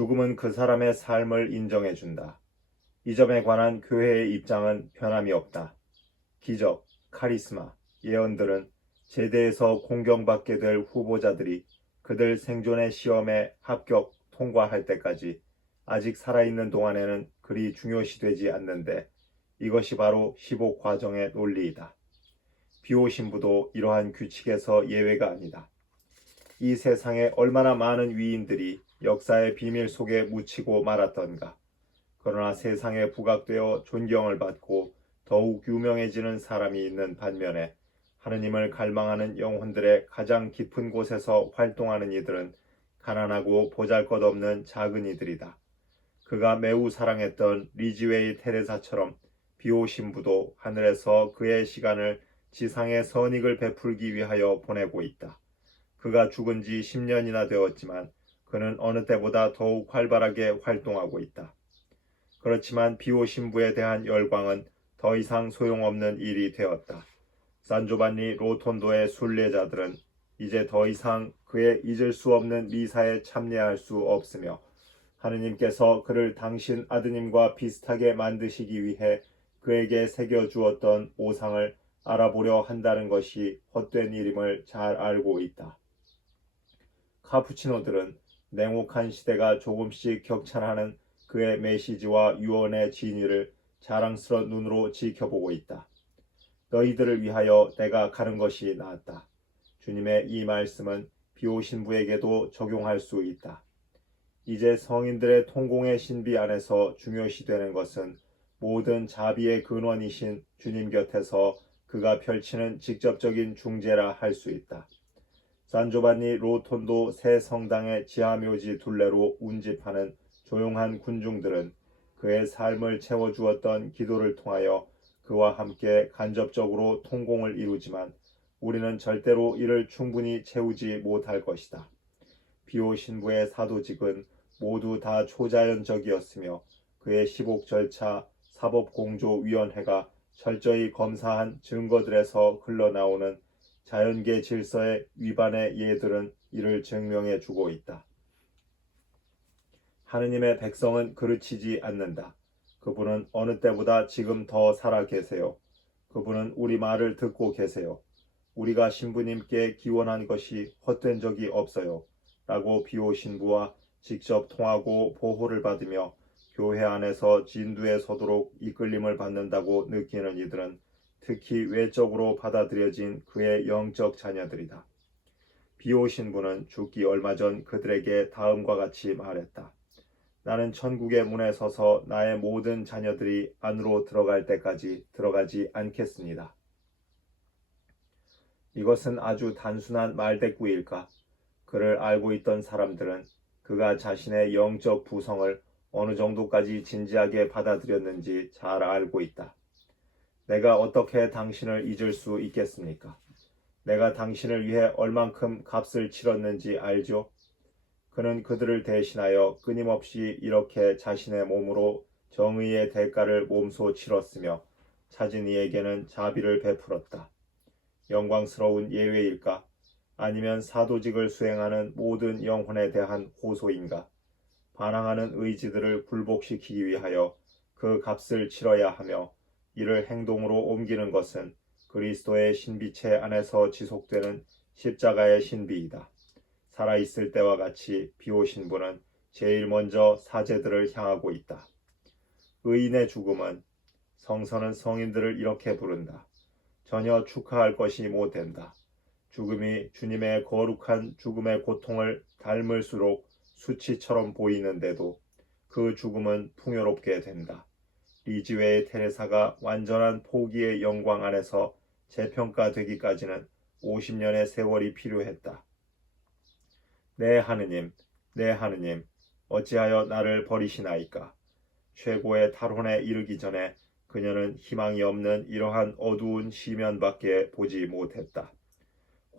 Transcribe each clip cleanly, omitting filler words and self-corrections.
죽음은 그 사람의 삶을 인정해준다. 이 점에 관한 교회의 입장은 변함이 없다. 기적, 카리스마, 예언들은 제대에서 공경받게 될 후보자들이 그들 생존의 시험에 합격, 통과할 때까지 아직 살아있는 동안에는 그리 중요시되지 않는데 이것이 바로 시복 과정의 논리이다. 비오 신부도 이러한 규칙에서 예외가 아니다. 이 세상에 얼마나 많은 위인들이 역사의 비밀 속에 묻히고 말았던가. 그러나 세상에 부각되어 존경을 받고 더욱 유명해지는 사람이 있는 반면에 하느님을 갈망하는 영혼들의 가장 깊은 곳에서 활동하는 이들은 가난하고 보잘것없는 작은 이들이다. 그가 매우 사랑했던 리지웨이 테레사처럼 비오 신부도 하늘에서 그의 시간을 지상의 선익을 베풀기 위하여 보내고 있다. 그가 죽은 지 10년이나 되었지만 그는 어느 때보다 더욱 활발하게 활동하고 있다. 그렇지만 비오 신부에 대한 열광은 더 이상 소용없는 일이 되었다. 산조반니 로톤도의 순례자들은 이제 더 이상 그의 잊을 수 없는 미사에 참여할 수 없으며 하느님께서 그를 당신 아드님과 비슷하게 만드시기 위해 그에게 새겨주었던 오상을 알아보려 한다는 것이 헛된 일임을 잘 알고 있다. 카푸치노들은 냉혹한 시대가 조금씩 격찬하는 그의 메시지와 유언의 진위를 자랑스러운 눈으로 지켜보고 있다. 너희들을 위하여 내가 가는 것이 나았다. 주님의 이 말씀은 비오 신부에게도 적용할 수 있다. 이제 성인들의 통공의 신비 안에서 중요시되는 것은 모든 자비의 근원이신 주님 곁에서 그가 펼치는 직접적인 중재라 할 수 있다. 산조반니 로톤도 새 성당의 지하묘지 둘레로 운집하는 조용한 군중들은 그의 삶을 채워주었던 기도를 통하여 그와 함께 간접적으로 통공을 이루지만 우리는 절대로 이를 충분히 채우지 못할 것이다. 비오 신부의 사도직은 모두 다 초자연적이었으며 그의 시복 절차 사법공조위원회가 철저히 검사한 증거들에서 흘러나오는 자연계 질서의 위반의 예들은 이를 증명해 주고 있다. 하느님의 백성은 그르치지 않는다. 그분은 어느 때보다 지금 더 살아 계세요. 그분은 우리 말을 듣고 계세요. 우리가 신부님께 기원한 것이 헛된 적이 없어요. 라고 비오 신부와 직접 통하고 보호를 받으며 교회 안에서 진두에 서도록 이끌림을 받는다고 느끼는 이들은 특히 외적으로 받아들여진 그의 영적 자녀들이다. 비오 신부는 죽기 얼마 전 그들에게 다음과 같이 말했다. 나는 천국의 문에 서서 나의 모든 자녀들이 안으로 들어갈 때까지 들어가지 않겠습니다. 이것은 아주 단순한 말대꾸일까? 그를 알고 있던 사람들은 그가 자신의 영적 부성을 어느 정도까지 진지하게 받아들였는지 잘 알고 있다. 내가 어떻게 당신을 잊을 수 있겠습니까? 내가 당신을 위해 얼만큼 값을 치렀는지 알죠? 그는 그들을 대신하여 끊임없이 이렇게 자신의 몸으로 정의의 대가를 몸소 치렀으며 찾은 이에게는 자비를 베풀었다. 영광스러운 예외일까? 아니면 사도직을 수행하는 모든 영혼에 대한 호소인가? 반항하는 의지들을 굴복시키기 위하여 그 값을 치러야 하며 이를 행동으로 옮기는 것은 그리스도의 신비체 안에서 지속되는 십자가의 신비이다. 살아있을 때와 같이 비오 신부는 제일 먼저 사제들을 향하고 있다. 의인의 죽음은 성서는 성인들을 이렇게 부른다. 전혀 축하할 것이 못된다. 죽음이 주님의 거룩한 죽음의 고통을 닮을수록 수치처럼 보이는데도 그 죽음은 풍요롭게 된다. 리지웨이 테레사가 완전한 포기의 영광 안에서 재평가되기까지는 50년의 세월이 필요했다. 내 하느님, 내 하느님, 어찌하여 나를 버리시나이까? 최고의 탈혼에 이르기 전에 그녀는 희망이 없는 이러한 어두운 시면밖에 보지 못했다.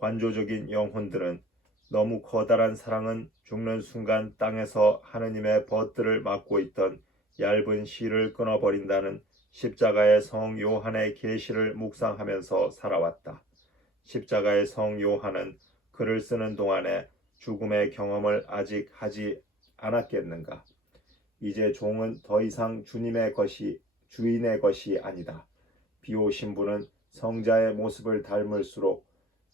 관조적인 영혼들은 너무 커다란 사랑은 죽는 순간 땅에서 하느님의 벗들을 막고 있던 얇은 실을 끊어버린다는 십자가의 성 요한의 계시를 묵상하면서 살아왔다. 십자가의 성 요한은 글을 쓰는 동안에 죽음의 경험을 아직 하지 않았겠는가? 이제 종은 더 이상 주인의 것이 아니다. 비오 신부는 성자의 모습을 닮을수록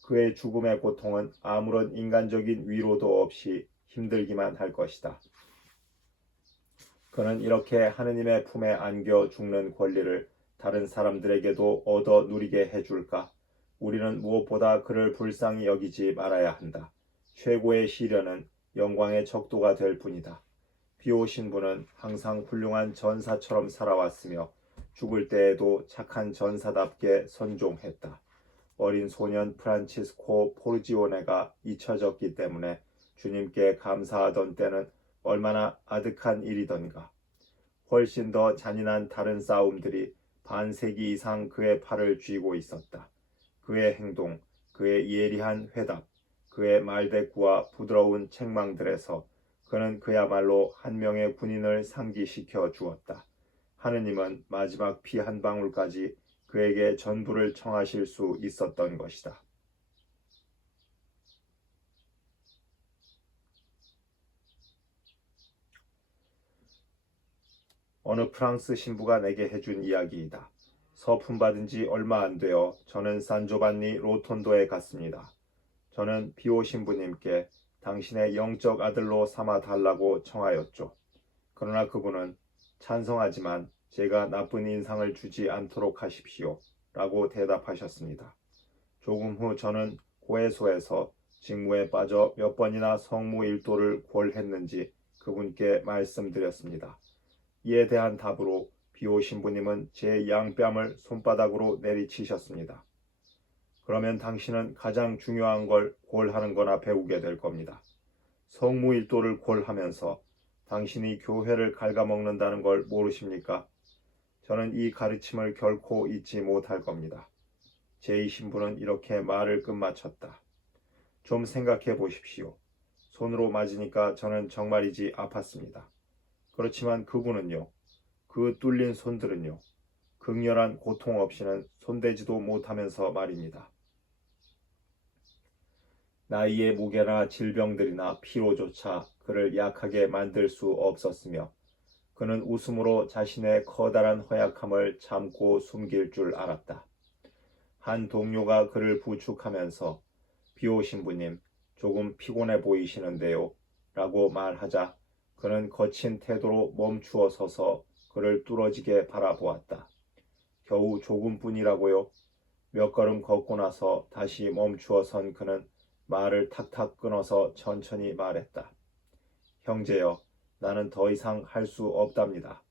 그의 죽음의 고통은 아무런 인간적인 위로도 없이 힘들기만 할 것이다. 그는 이렇게 하느님의 품에 안겨 죽는 권리를 다른 사람들에게도 얻어 누리게 해줄까? 우리는 무엇보다 그를 불쌍히 여기지 말아야 한다. 최고의 시련은 영광의 척도가 될 뿐이다. 비오 신부는 항상 훌륭한 전사처럼 살아왔으며 죽을 때에도 착한 전사답게 선종했다. 어린 소년 프란치스코 포르지오네가 잊혀졌기 때문에 주님께 감사하던 때는 얼마나 아득한 일이던가. 훨씬 더 잔인한 다른 싸움들이 반세기 이상 그의 팔을 쥐고 있었다. 그의 행동, 그의 예리한 회답, 그의 말대꾸와 부드러운 책망들에서 그는 그야말로 한 명의 군인을 상기시켜 주었다. 하느님은 마지막 피 한 방울까지 그에게 전부를 청하실 수 있었던 것이다. 어느 프랑스 신부가 내게 해준 이야기이다. 서품 받은 지 얼마 안 되어 저는 산조반니 로톤도에 갔습니다. 저는 비오 신부님께 당신의 영적 아들로 삼아 달라고 청하였죠. 그러나 그분은 찬성하지만 제가 나쁜 인상을 주지 않도록 하십시오. 라고 대답하셨습니다. 조금 후 저는 고해소에서 직무에 빠져 몇 번이나 성무일도를 골했는지 그분께 말씀드렸습니다. 이에 대한 답으로 비오 신부님은 제 양뺨을 손바닥으로 내리치셨습니다. 그러면 당신은 가장 중요한 걸 골하는 거나 배우게 될 겁니다. 성무일도를 골하면서 당신이 교회를 갉아먹는다는 걸 모르십니까? 저는 이 가르침을 결코 잊지 못할 겁니다. 제2 신부는 이렇게 말을 끝마쳤다. 좀 생각해 보십시오. 손으로 맞으니까 저는 정말이지 아팠습니다. 그렇지만 그분은요, 그 뚫린 손들은요, 극렬한 고통 없이는 손대지도 못하면서 말입니다. 나이의 무게나 질병들이나 피로조차 그를 약하게 만들 수 없었으며 그는 웃음으로 자신의 커다란 허약함을 참고 숨길 줄 알았다. 한 동료가 그를 부축하면서 비오 신부님 조금 피곤해 보이시는데요 라고 말하자 그는 거친 태도로 멈추어 서서 그를 뚫어지게 바라보았다. 겨우 조금뿐이라고요? 몇 걸음 걷고 나서 다시 멈추어 선 그는 말을 탁탁 끊어서 천천히 말했다. 형제여, 나는 더 이상 할 수 없답니다.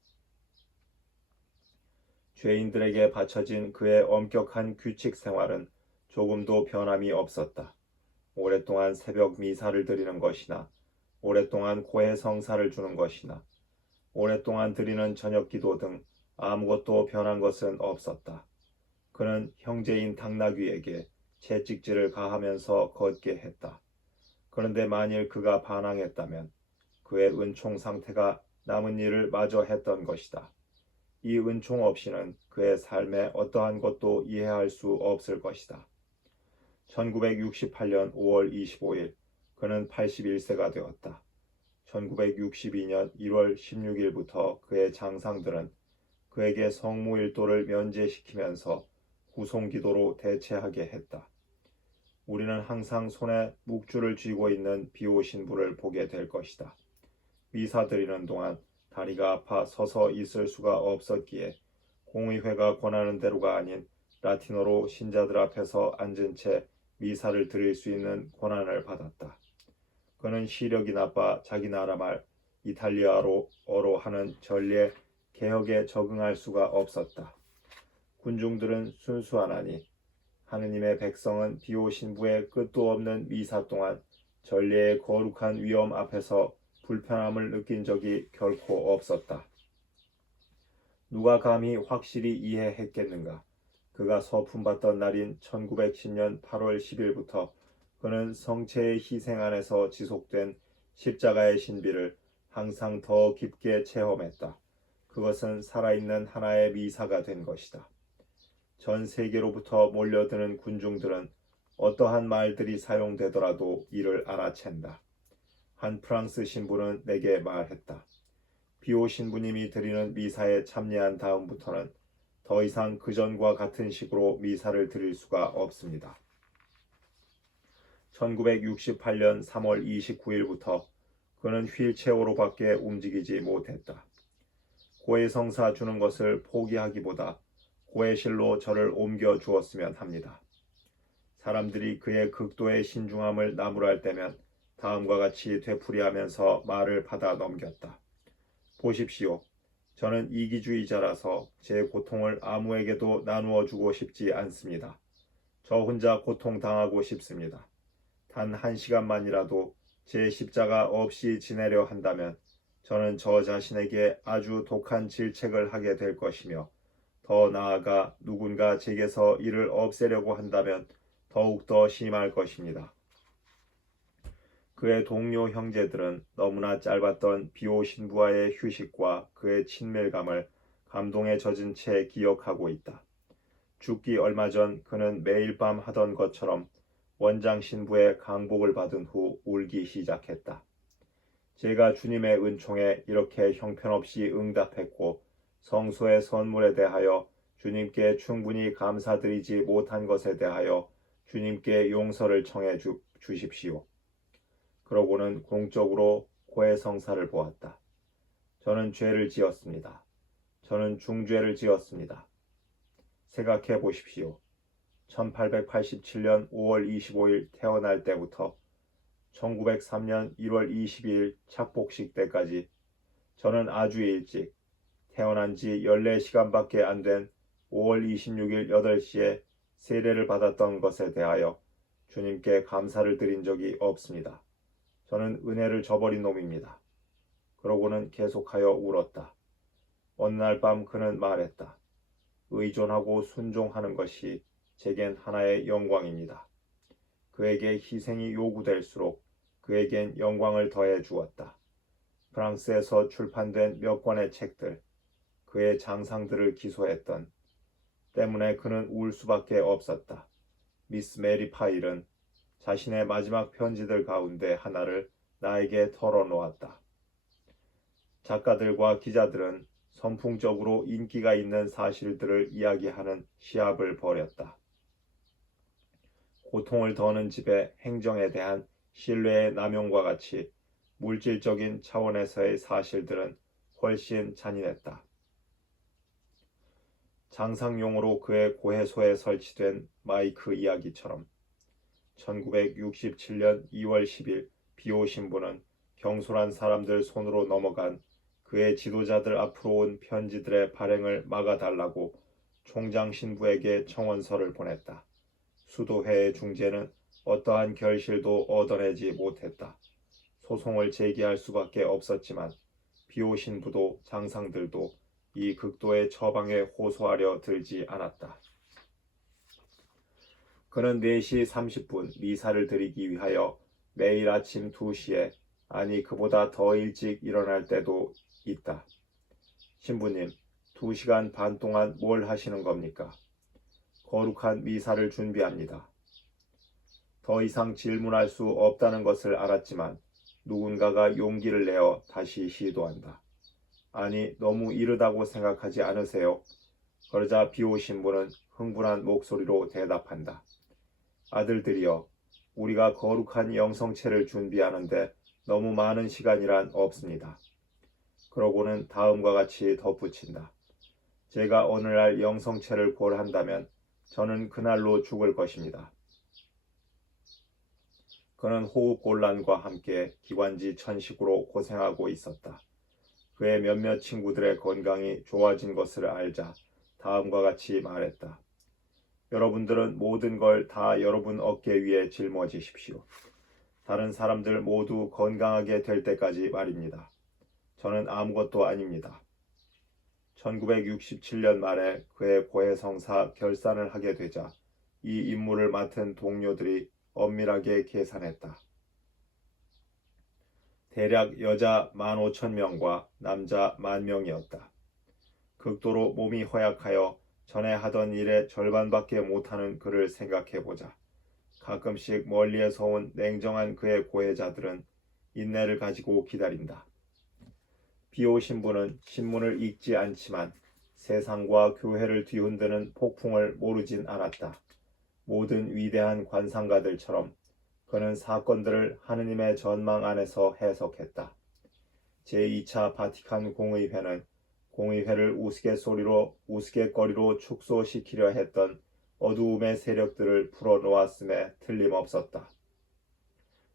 죄인들에게 바쳐진 그의 엄격한 규칙 생활은 조금도 변함이 없었다. 오랫동안 새벽 미사를 드리는 것이나, 오랫동안 고해 성사를 주는 것이나, 오랫동안 드리는 저녁 기도 등 아무것도 변한 것은 없었다. 그는 형제인 당나귀에게 채찍질을 가하면서 걷게 했다. 그런데 만일 그가 반항했다면 그의 은총 상태가 남은 일을 마저 했던 것이다. 이 은총 없이는 그의 삶에 어떠한 것도 이해할 수 없을 것이다. 1968년 5월 25일 그는 81세가 되었다. 1962년 1월 16일부터 그의 장상들은 그에게 성무일도를 면제시키면서 구송기도로 대체하게 했다. 우리는 항상 손에 묵주를 쥐고 있는 비오 신부를 보게 될 것이다. 미사 드리는 동안 다리가 아파 서서 있을 수가 없었기에 공의회가 권하는 대로가 아닌 라틴어로 신자들 앞에서 앉은 채 미사를 드릴 수 있는 권한을 받았다. 그는 시력이 나빠 자기 나라 말 이탈리아어로 하는 전례 개혁에 적응할 수가 없었다. 군중들은 순수하나니 하느님의 백성은 비오 신부의 끝도 없는 미사 동안 전례의 거룩한 위엄 앞에서 불편함을 느낀 적이 결코 없었다. 누가 감히 확실히 이해했겠는가? 그가 서품 받던 날인 1910년 8월 10일부터 그는 성체의 희생 안에서 지속된 십자가의 신비를 항상 더 깊게 체험했다. 그것은 살아있는 하나의 미사가 된 것이다. 전 세계로부터 몰려드는 군중들은 어떠한 말들이 사용되더라도 이를 알아챈다. 한 프랑스 신부는 내게 말했다. 비오 신부님이 드리는 미사에 참여한 다음부터는 더 이상 그전과 같은 식으로 미사를 드릴 수가 없습니다. 1968년 3월 29일부터 그는 휠체어로밖에 움직이지 못했다. 고해성사 주는 것을 포기하기보다 고해실로 저를 옮겨 주었으면 합니다. 사람들이 그의 극도의 신중함을 나무랄 때면 다음과 같이 되풀이하면서 말을 받아 넘겼다. 보십시오. 저는 이기주의자라서 제 고통을 아무에게도 나누어 주고 싶지 않습니다. 저 혼자 고통당하고 싶습니다. 단 1시간만이라도 제 십자가 없이 지내려 한다면 저는 저 자신에게 아주 독한 질책을 하게 될 것이며 더 나아가 누군가 제게서 이를 없애려고 한다면 더욱더 심할 것입니다. 그의 동료 형제들은 너무나 짧았던 비오 신부와의 휴식과 그의 친밀감을 감동에 젖은 채 기억하고 있다. 죽기 얼마 전 그는 매일 밤 하던 것처럼 원장 신부의 강복을 받은 후 울기 시작했다. 제가 주님의 은총에 이렇게 형편없이 응답했고 성소의 선물에 대하여 주님께 충분히 감사드리지 못한 것에 대하여 주님께 용서를 청해 주십시오. 그러고는 공적으로 고해성사를 보았다. 저는 죄를 지었습니다. 저는 중죄를 지었습니다. 생각해 보십시오. 1887년 5월 25일 태어날 때부터 1903년 1월 22일 착복식 때까지 저는 아주 일찍 태어난 지 14시간밖에 안 된 5월 26일 8시에 세례를 받았던 것에 대하여 주님께 감사를 드린 적이 없습니다. 저는 은혜를 저버린 놈입니다. 그러고는 계속하여 울었다. 어느 날 밤 그는 말했다. 의존하고 순종하는 것이 제겐 하나의 영광입니다. 그에게 희생이 요구될수록 그에겐 영광을 더해 주었다. 프랑스에서 출판된 몇 권의 책들, 그의 장상들을 기소했던 때문에 그는 울 수밖에 없었다. 미스 메리 파일은 자신의 마지막 편지들 가운데 하나를 나에게 털어놓았다. 작가들과 기자들은 선풍적으로 인기가 있는 사실들을 이야기하는 시합을 벌였다. 고통을 더는 집의 행정에 대한 신뢰의 남용과 같이 물질적인 차원에서의 사실들은 훨씬 잔인했다. 장상용으로 그의 고해소에 설치된 마이크 이야기처럼 1967년 2월 10일 비오 신부는 경솔한 사람들 손으로 넘어간 그의 지도자들 앞으로 온 편지들의 발행을 막아달라고 총장 신부에게 청원서를 보냈다. 수도회의 중재는 어떠한 결실도 얻어내지 못했다. 소송을 제기할 수밖에 없었지만 비오 신부도 장상들도 이 극도의 처방에 호소하려 들지 않았다. 그는 4시 30분 미사를 드리기 위하여 매일 아침 2시에 아니 그보다 더 일찍 일어날 때도 있다. 신부님, 2시간 반 동안 뭘 하시는 겁니까? 거룩한 미사를 준비합니다. 더 이상 질문할 수 없다는 것을 알았지만 누군가가 용기를 내어 다시 시도한다. 아니, 너무 이르다고 생각하지 않으세요? 그러자 비오 신부는 흥분한 목소리로 대답한다. 아들들이여, 우리가 거룩한 영성체를 준비하는데 너무 많은 시간이란 없습니다. 그러고는 다음과 같이 덧붙인다. 제가 오늘날 영성체를 고려한다면 저는 그날로 죽을 것입니다. 그는 호흡곤란과 함께 기관지 천식으로 고생하고 있었다. 그의 몇몇 친구들의 건강이 좋아진 것을 알자 다음과 같이 말했다. 여러분들은 모든 걸 다 여러분 어깨 위에 짊어지십시오. 다른 사람들 모두 건강하게 될 때까지 말입니다. 저는 아무것도 아닙니다. 1967년 말에 그의 고해성사 결산을 하게 되자 이 임무를 맡은 동료들이 엄밀하게 계산했다. 대략 여자 15,000명과 남자 10,000명이었다. 극도로 몸이 허약하여 전에 하던 일의 절반밖에 못하는 그를 생각해보자. 가끔씩 멀리에서 온 냉정한 그의 고해자들은 인내를 가지고 기다린다. 비오신부는 신문을 읽지 않지만 세상과 교회를 뒤흔드는 폭풍을 모르진 않았다. 모든 위대한 관상가들처럼 그는 사건들을 하느님의 전망 안에서 해석했다. 제2차 바티칸 공의회는 공의회를 우스갯거리로 축소시키려 했던 어두움의 세력들을 풀어놓았음에 틀림없었다.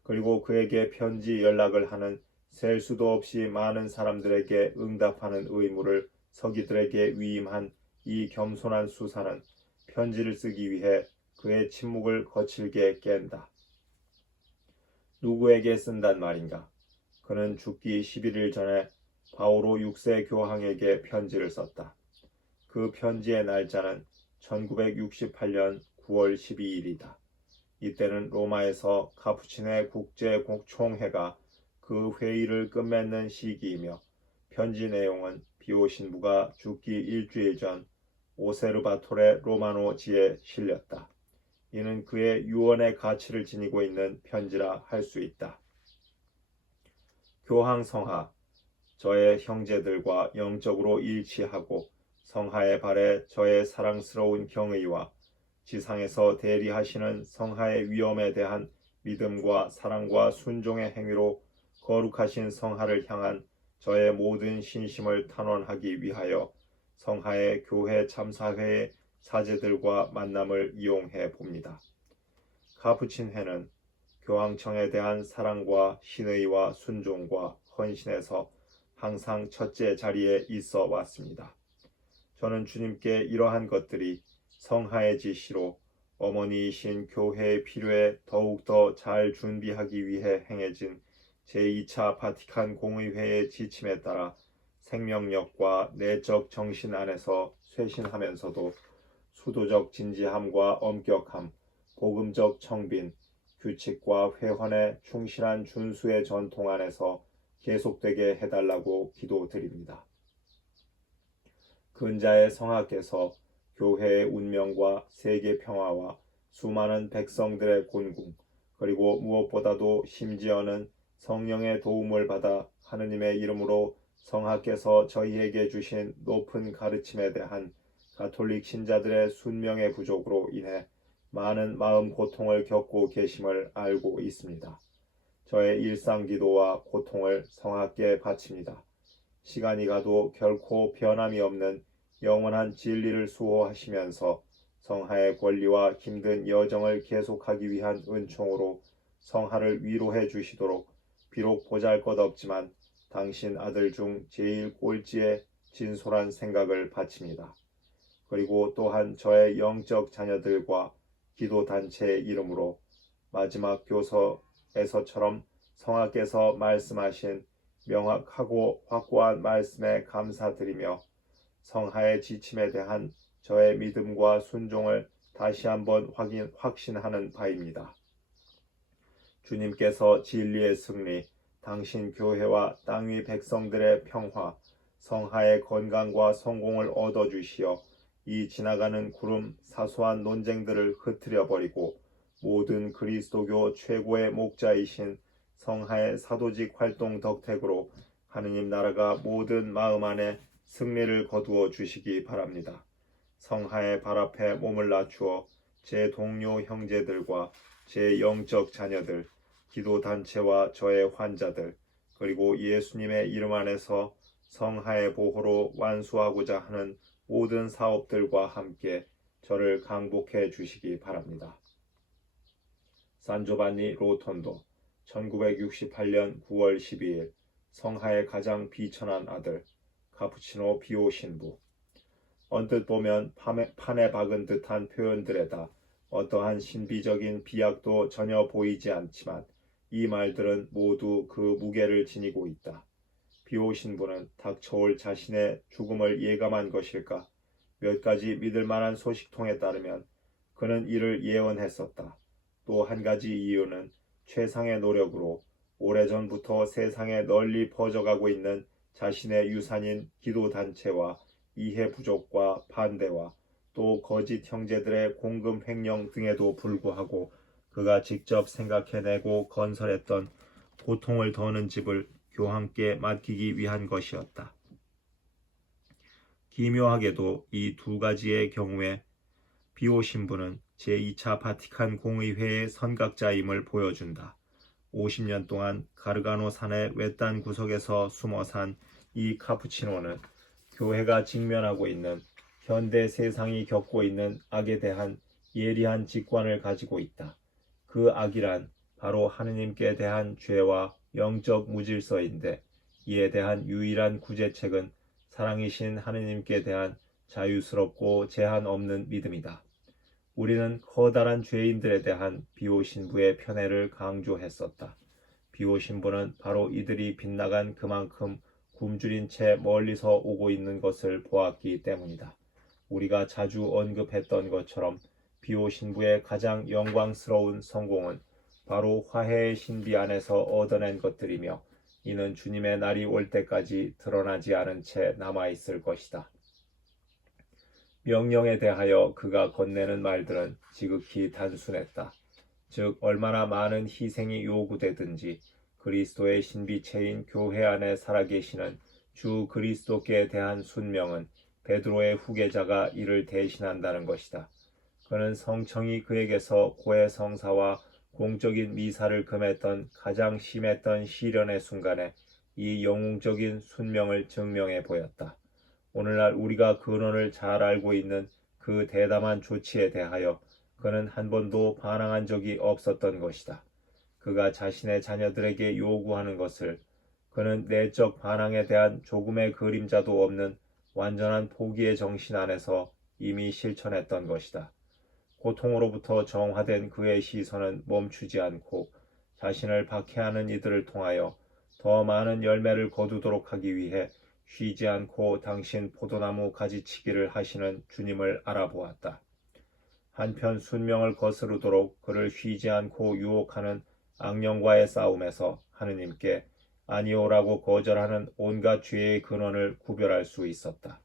그리고 그에게 편지 연락을 하는 셀 수도 없이 많은 사람들에게 응답하는 의무를 서기들에게 위임한 이 겸손한 수사는 편지를 쓰기 위해 그의 침묵을 거칠게 깬다. 누구에게 쓴단 말인가? 그는 죽기 11일 전에 바오로 6세 교황에게 편지를 썼다. 그 편지의 날짜는 1968년 9월 12일이다. 이때는 로마에서 카푸치네 국제총회가 그 회의를 끝맺는 시기이며 편지 내용은 비오 신부가 죽기 일주일 전 오세르바토레 로마노지에 실렸다. 이는 그의 유언의 가치를 지니고 있는 편지라 할 수 있다. 교황 성하, 저의 형제들과 영적으로 일치하고 성하의 발에 저의 사랑스러운 경의와 지상에서 대리하시는 성하의 위엄에 대한 믿음과 사랑과 순종의 행위로 거룩하신 성하를 향한 저의 모든 신심을 탄원하기 위하여 성하의 교회 참사회의 사제들과 만남을 이용해 봅니다. 카푸친회는 교황청에 대한 사랑과 신의와 순종과 헌신에서 항상 첫째 자리에 있어 왔습니다. 저는 주님께 이러한 것들이 성하의 지시로 어머니이신 교회의 필요에 더욱더 잘 준비하기 위해 행해진 제2차 바티칸 공의회의 지침에 따라 생명력과 내적 정신 안에서 쇄신하면서도 수도적 진지함과 엄격함, 복음적 청빈, 규칙과 회헌에 충실한 준수의 전통 안에서 계속되게 해달라고 기도드립니다. 근자의 성하께서 교회의 운명과 세계 평화와 수많은 백성들의 곤궁, 그리고 무엇보다도 심지어는 성령의 도움을 받아 하느님의 이름으로 성하께서 저희에게 주신 높은 가르침에 대한 가톨릭 신자들의 순명의 부족으로 인해 많은 마음 고통을 겪고 계심을 알고 있습니다. 저의 일상 기도와 고통을 성하께 바칩니다. 시간이 가도 결코 변함이 없는 영원한 진리를 수호하시면서 성하의 권리와 힘든 여정을 계속하기 위한 은총으로 성하를 위로해 주시도록 비록 보잘것없지만 당신 아들 중 제일 꼴찌의 진솔한 생각을 바칩니다. 그리고 또한 저의 영적 자녀들과 기도단체의 이름으로 마지막 교서에서처럼 성하께서 말씀하신 명확하고 확고한 말씀에 감사드리며 성하의 지침에 대한 저의 믿음과 순종을 다시 한번 확신하는 바입니다. 주님께서 진리의 승리, 당신 교회와 땅 위 백성들의 평화, 성하의 건강과 성공을 얻어주시어 이 지나가는 구름 사소한 논쟁들을 흩트려 버리고 모든 그리스도교 최고의 목자이신 성하의 사도직 활동 덕택으로 하느님 나라가 모든 마음 안에 승리를 거두어 주시기 바랍니다. 성하의 발 앞에 몸을 낮추어 제 동료 형제들과 제 영적 자녀들, 기도단체와 저의 환자들, 그리고 예수님의 이름 안에서 성하의 보호로 완수하고자 하는 모든 사업들과 함께 저를 강복해 주시기 바랍니다. 산조반니 로톤도 1968년 9월 12일 성하의 가장 비천한 아들 카푸치노 비오 신부. 언뜻 보면 판에 박은 듯한 표현들에다 어떠한 신비적인 비약도 전혀 보이지 않지만 이 말들은 모두 그 무게를 지니고 있다. 비오 신부는 닥쳐올 자신의 죽음을 예감한 것일까? 몇 가지 믿을 만한 소식통에 따르면 그는 이를 예언했었다. 또 한 가지 이유는 최상의 노력으로 오래전부터 세상에 널리 퍼져가고 있는 자신의 유산인 기도단체와 이해 부족과 반대와 또 거짓 형제들의 공금 횡령 등에도 불구하고 그가 직접 생각해내고 건설했던 고통을 더는 집을 교황께 맡기기 위한 것이었다. 기묘하게도 이 두 가지의 경우에 비오 신부는 제2차 바티칸 공의회의 선각자임을 보여준다. 50년 동안 가르가노 산의 외딴 구석에서 숨어 산 이 카푸치노는 교회가 직면하고 있는 현대 세상이 겪고 있는 악에 대한 예리한 직관을 가지고 있다. 그 악이란 바로 하느님께 대한 죄와 영적 무질서인데, 이에 대한 유일한 구제책은 사랑이신 하느님께 대한 자유스럽고 제한 없는 믿음이다. 우리는 커다란 죄인들에 대한 비오 신부의 편애를 강조했었다. 비오 신부는 바로 이들이 빗나간 그만큼 굶주린 채 멀리서 오고 있는 것을 보았기 때문이다. 우리가 자주 언급했던 것처럼 비오 신부의 가장 영광스러운 성공은 바로 화해의 신비 안에서 얻어낸 것들이며, 이는 주님의 날이 올 때까지 드러나지 않은 채 남아있을 것이다. 명령에 대하여 그가 건네는 말들은 지극히 단순했다. 즉, 얼마나 많은 희생이 요구되든지 그리스도의 신비체인 교회 안에 살아계시는 주 그리스도께 대한 순명은 베드로의 후계자가 이를 대신한다는 것이다. 그는 성청이 그에게서 고해성사와 공적인 미사를 금했던 가장 심했던 시련의 순간에 이 영웅적인 순명을 증명해 보였다. 오늘날 우리가 근원을 잘 알고 있는 그 대담한 조치에 대하여 그는 한 번도 반항한 적이 없었던 것이다. 그가 자신의 자녀들에게 요구하는 것을 그는 내적 반항에 대한 조금의 그림자도 없는 완전한 포기의 정신 안에서 이미 실천했던 것이다. 고통으로부터 정화된 그의 시선은 멈추지 않고 자신을 박해하는 이들을 통하여 더 많은 열매를 거두도록 하기 위해 쉬지 않고 당신 포도나무 가지치기를 하시는 주님을 알아보았다. 한편 순명을 거스르도록 그를 쉬지 않고 유혹하는 악령과의 싸움에서 하느님께 아니오라고 거절하는 온갖 죄의 근원을 구별할 수 있었다.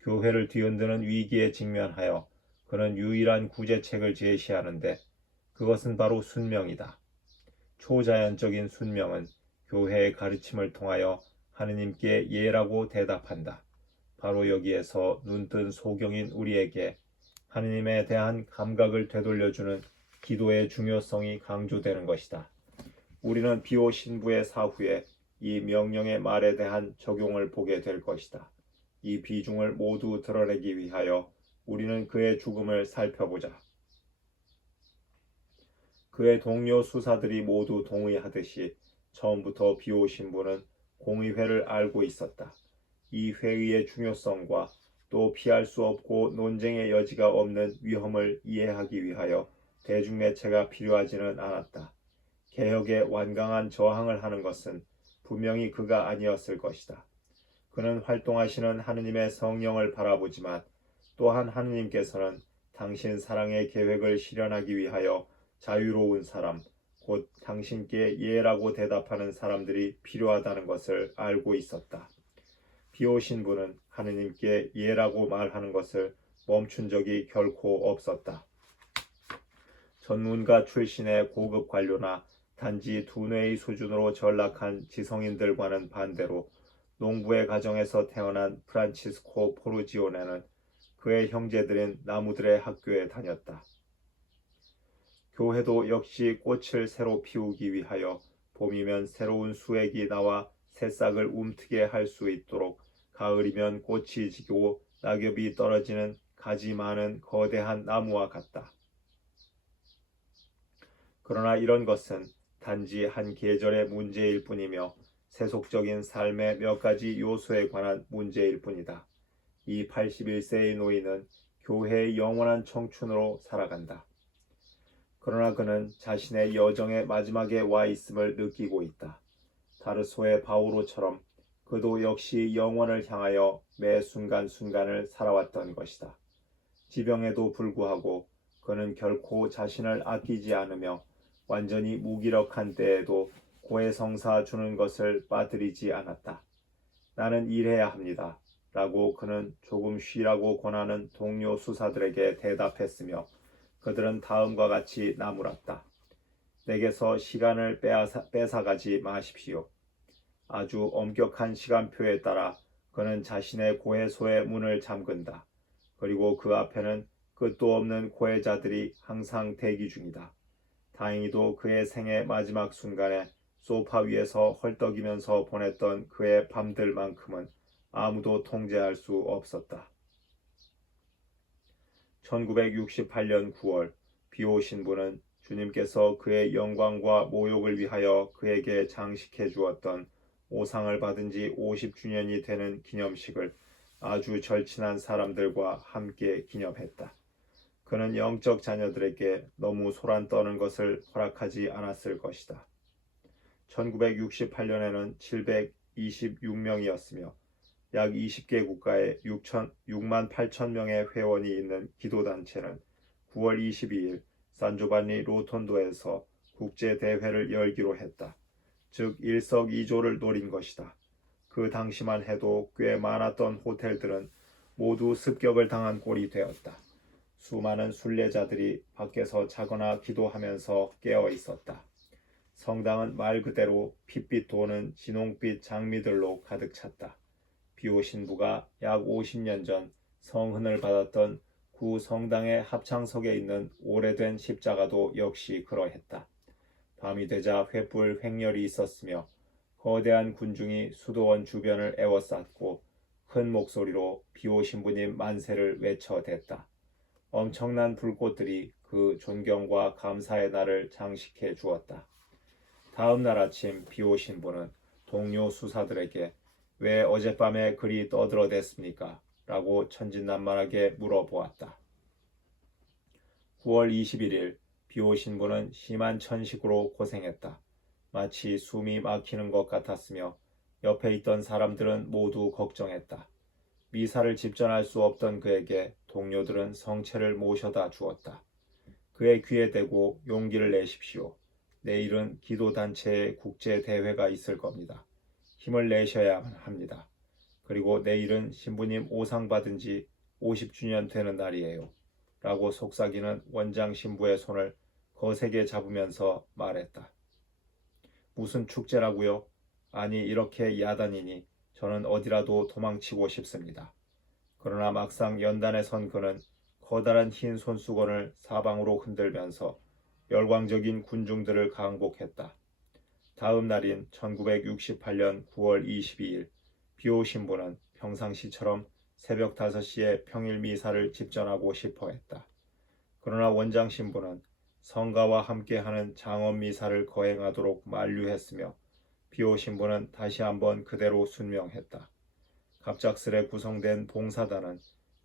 교회를 뒤흔드는 위기에 직면하여 그는 유일한 구제책을 제시하는데, 그것은 바로 순명이다. 초자연적인 순명은 교회의 가르침을 통하여 하느님께 예라고 대답한다. 바로 여기에서 눈뜬 소경인 우리에게 하느님에 대한 감각을 되돌려주는 기도의 중요성이 강조되는 것이다. 우리는 비오 신부의 사후에 이 명령의 말에 대한 적용을 보게 될 것이다. 이 비중을 모두 드러내기 위하여 우리는 그의 죽음을 살펴보자. 그의 동료 수사들이 모두 동의하듯이 처음부터 비오 신부는 공의회를 알고 있었다. 이 회의의 중요성과 또 피할 수 없고 논쟁의 여지가 없는 위험을 이해하기 위하여 대중매체가 필요하지는 않았다. 개혁에 완강한 저항을 하는 것은 분명히 그가 아니었을 것이다. 그는 활동하시는 하느님의 성령을 바라보지만 또한 하느님께서는 당신 사랑의 계획을 실현하기 위하여 자유로운 사람, 곧 당신께 예라고 대답하는 사람들이 필요하다는 것을 알고 있었다. 비오 신부는 하느님께 예라고 말하는 것을 멈춘 적이 결코 없었다. 전문가 출신의 고급 관료나 단지 두뇌의 수준으로 전락한 지성인들과는 반대로 농부의 가정에서 태어난 프란치스코 포르지오네는 그의 형제들인 나무들의 학교에 다녔다. 교회도 역시 꽃을 새로 피우기 위하여 봄이면 새로운 수액이 나와 새싹을 움트게 할 수 있도록 가을이면 꽃이 지고 낙엽이 떨어지는 가지 많은 거대한 나무와 같다. 그러나 이런 것은 단지 한 계절의 문제일 뿐이며 세속적인 삶의 몇 가지 요소에 관한 문제일 뿐이다. 이 81세의 노인은 교회의 영원한 청춘으로 살아간다. 그러나 그는 자신의 여정의 마지막에 와 있음을 느끼고 있다. 다르소의 바오로처럼 그도 역시 영원을 향하여 매 순간순간을 살아왔던 것이다. 지병에도 불구하고 그는 결코 자신을 아끼지 않으며 완전히 무기력한 때에도 고해성사 주는 것을 빠뜨리지 않았다. 나는 일해야 합니다. 라고 그는 조금 쉬라고 권하는 동료 수사들에게 대답했으며 그들은 다음과 같이 나무랐다. 내게서 시간을 뺏어가지 마십시오. 아주 엄격한 시간표에 따라 그는 자신의 고해소의 문을 잠근다. 그리고 그 앞에는 끝도 없는 고해자들이 항상 대기 중이다. 다행히도 그의 생의 마지막 순간에 소파 위에서 헐떡이면서 보냈던 그의 밤들만큼은 아무도 통제할 수 없었다. 1968년 9월 비오 신부는 주님께서 그의 영광과 모욕을 위하여 그에게 장식해 주었던 오상을 받은 지 50주년이 되는 기념식을 아주 절친한 사람들과 함께 기념했다. 그는 영적 자녀들에게 너무 소란 떠는 것을 허락하지 않았을 것이다. 1968년에는 726명이었으며 약 20개 국가에 6만 8천 명의 회원이 있는 기도단체는 9월 22일 산조반니 로톤도에서 국제대회를 열기로 했다. 즉 일석이조를 노린 것이다. 그 당시만 해도 꽤 많았던 호텔들은 모두 습격을 당한 꼴이 되었다. 수많은 순례자들이 밖에서 자거나 기도하면서 깨어 있었다. 성당은 말 그대로 핏빛 도는 진홍빛 장미들로 가득 찼다. 비오 신부가 약 50년 전 성흔을 받았던 구 성당의 합창석에 있는 오래된 십자가도 역시 그러했다. 밤이 되자 횃불 횡렬이 있었으며 거대한 군중이 수도원 주변을 에워쌌고 큰 목소리로 비오 신부님 만세를 외쳐댔다. 엄청난 불꽃들이 그 존경과 감사의 날을 장식해 주었다. 다음 날 아침 비오 신부는 동료 수사들에게 왜 어젯밤에 그리 떠들어댔습니까? 라고 천진난만하게 물어보았다. 9월 21일 비오 신부는 심한 천식으로 고생했다. 마치 숨이 막히는 것 같았으며 옆에 있던 사람들은 모두 걱정했다. 미사를 집전할 수 없던 그에게 동료들은 성체를 모셔다 주었다. 그의 귀에 대고 용기를 내십시오. 내일은 기도단체의 국제대회가 있을 겁니다. 힘을 내셔야 합니다. 그리고 내일은 신부님 오상 받은 지 50주년 되는 날이에요. 라고 속삭이는 원장 신부의 손을 거세게 잡으면서 말했다. 무슨 축제라고요? 아니 이렇게 야단이니 저는 어디라도 도망치고 싶습니다. 그러나 막상 연단에 선 그는 커다란 흰 손수건을 사방으로 흔들면서 열광적인 군중들을 강복했다. 다음 날인 1968년 9월 22일 비오 신부는 평상시처럼 새벽 5시에 평일 미사를 집전하고 싶어 했다. 그러나 원장 신부는 성가와 함께하는 장엄 미사를 거행하도록 만류했으며 비오 신부는 다시 한번 그대로 순명했다. 갑작스레 구성된 봉사단은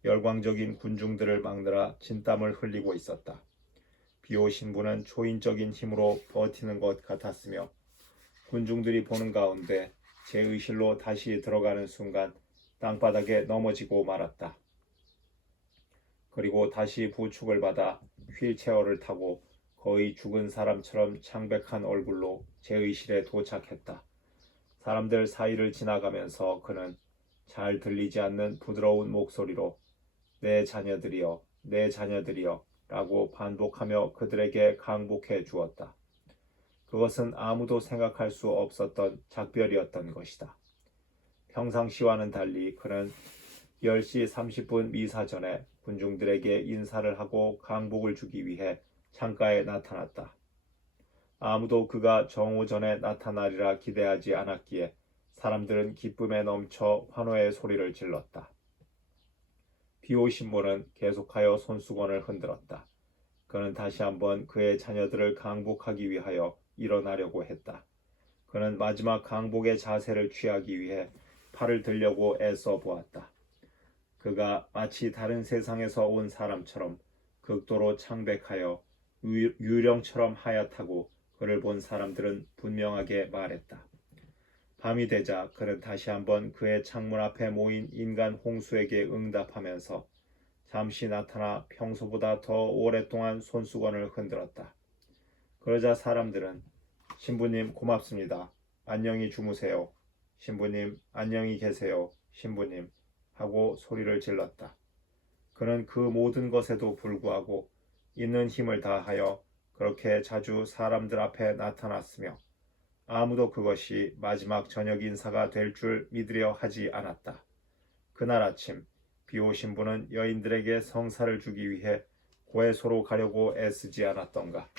열광적인 군중들을 막느라 진땀을 흘리고 있었다. 비오 신부는 초인적인 힘으로 버티는 것 같았으며 군중들이 보는 가운데 제 의실로 다시 들어가는 순간 땅바닥에 넘어지고 말았다. 그리고 다시 부축을 받아 휠체어를 타고 거의 죽은 사람처럼 창백한 얼굴로 제 의실에 도착했다. 사람들 사이를 지나가면서 그는 잘 들리지 않는 부드러운 목소리로 내 자녀들이여, 내 자녀들이여 라고 반복하며 그들에게 강복해 주었다. 그것은 아무도 생각할 수 없었던 작별이었던 것이다. 평상시와는 달리 그는 10시 30분 미사 전에 군중들에게 인사를 하고 강복을 주기 위해 창가에 나타났다. 아무도 그가 정오 전에 나타나리라 기대하지 않았기에 사람들은 기쁨에 넘쳐 환호의 소리를 질렀다. 비오 신부는 계속하여 손수건을 흔들었다. 그는 다시 한번 그의 자녀들을 강복하기 위하여 일어나려고 했다. 그는 마지막 강복의 자세를 취하기 위해 팔을 들려고 애써 보았다. 그가 마치 다른 세상에서 온 사람처럼 극도로 창백하여 유령처럼 하얗다고 그를 본 사람들은 분명하게 말했다. 밤이 되자 그는 다시 한번 그의 창문 앞에 모인 인간 홍수에게 응답하면서 잠시 나타나 평소보다 더 오랫동안 손수건을 흔들었다. 그러자 사람들은 신부님 고맙습니다. 안녕히 주무세요. 신부님 안녕히 계세요. 신부님 하고 소리를 질렀다. 그는 그 모든 것에도 불구하고 있는 힘을 다하여 그렇게 자주 사람들 앞에 나타났으며 아무도 그것이 마지막 저녁 인사가 될 줄 믿으려 하지 않았다. 그날 아침 비오신 분은 여인들에게 성사를 주기 위해 고해소로 가려고 애쓰지 않았던가.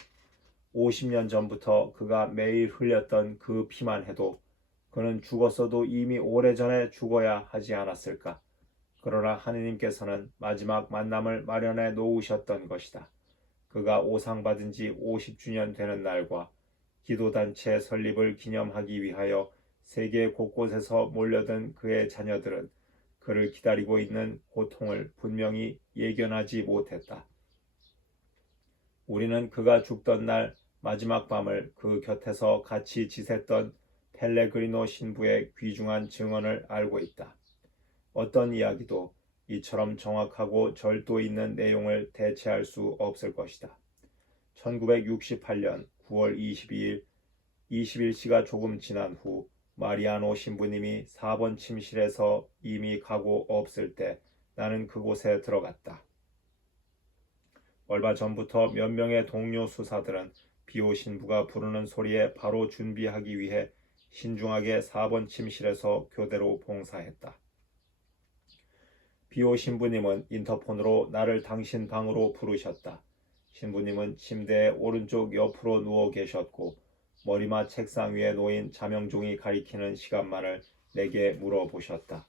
50년 전부터 그가 매일 흘렸던 그 피만 해도 그는 죽었어도 이미 오래전에 죽어야 하지 않았을까. 그러나 하느님께서는 마지막 만남을 마련해 놓으셨던 것이다. 그가 오상받은 지 50주년 되는 날과 기도단체 설립을 기념하기 위하여 세계 곳곳에서 몰려든 그의 자녀들은 그를 기다리고 있는 고통을 분명히 예견하지 못했다. 우리는 그가 죽던 날 마지막 밤을 그 곁에서 같이 지샜던 펠레그리노 신부의 귀중한 증언을 알고 있다. 어떤 이야기도 이처럼 정확하고 절도 있는 내용을 대체할 수 없을 것이다. 1968년 9월 22일 21시가 조금 지난 후 마리아노 신부님이 4번 침실에서 이미 가고 없을 때 나는 그곳에 들어갔다. 얼마 전부터 몇 명의 동료 수사들은 비오 신부가 부르는 소리에 바로 준비하기 위해 신중하게 4번 침실에서 교대로 봉사했다. 비오 신부님은 인터폰으로 나를 당신 방으로 부르셨다. 신부님은 침대의 오른쪽 옆으로 누워 계셨고 머리맡 책상 위에 놓인 자명종이 가리키는 시간만을 내게 물어보셨다.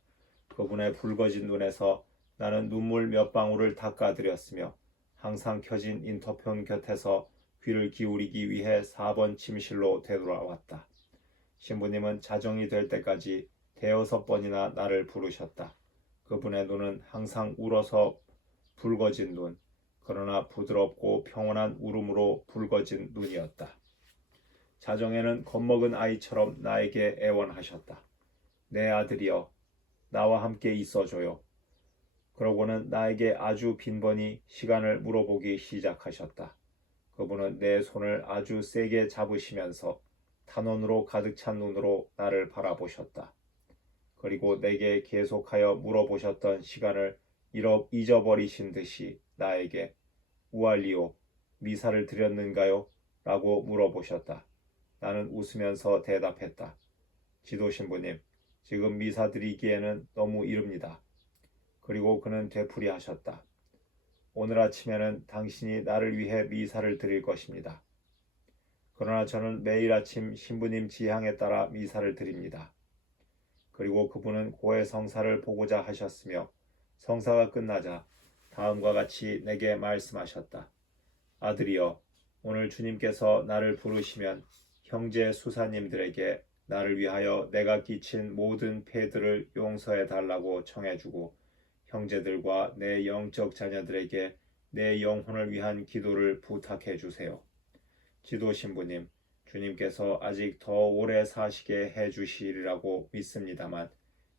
그분의 붉어진 눈에서 나는 눈물 몇 방울을 닦아드렸으며 항상 켜진 인터폰 곁에서 귀를 기울이기 위해 4번 침실로 되돌아왔다. 신부님은 자정이 될 때까지 대여섯 번이나 나를 부르셨다. 그분의 눈은 항상 울어서 붉어진 눈, 그러나 부드럽고 평온한 울음으로 붉어진 눈이었다. 자정에는 겁먹은 아이처럼 나에게 애원하셨다. 내 아들이여, 나와 함께 있어줘요. 그러고는 나에게 아주 빈번히 시간을 물어보기 시작하셨다. 그분은 내 손을 아주 세게 잡으시면서 탄원으로 가득 찬 눈으로 나를 바라보셨다. 그리고 내게 계속하여 물어보셨던 시간을 잊어버리신 듯이 나에게 우알리오, 미사를 드렸는가요? 라고 물어보셨다. 나는 웃으면서 대답했다. 지도신부님, 지금 미사 드리기에는 너무 이릅니다. 그리고 그는 되풀이하셨다. 오늘 아침에는 당신이 나를 위해 미사를 드릴 것입니다. 그러나 저는 매일 아침 신부님 지향에 따라 미사를 드립니다. 그리고 그분은 고해 성사를 보고자 하셨으며 성사가 끝나자 다음과 같이 내게 말씀하셨다. 아들이여, 오늘 주님께서 나를 부르시면 형제 수사님들에게 나를 위하여 내가 끼친 모든 폐들을 용서해 달라고 청해주고 형제들과 내 영적 자녀들에게 내 영혼을 위한 기도를 부탁해 주세요. 지도 신부님, 주님께서 아직 더 오래 사시게 해 주시리라고 믿습니다만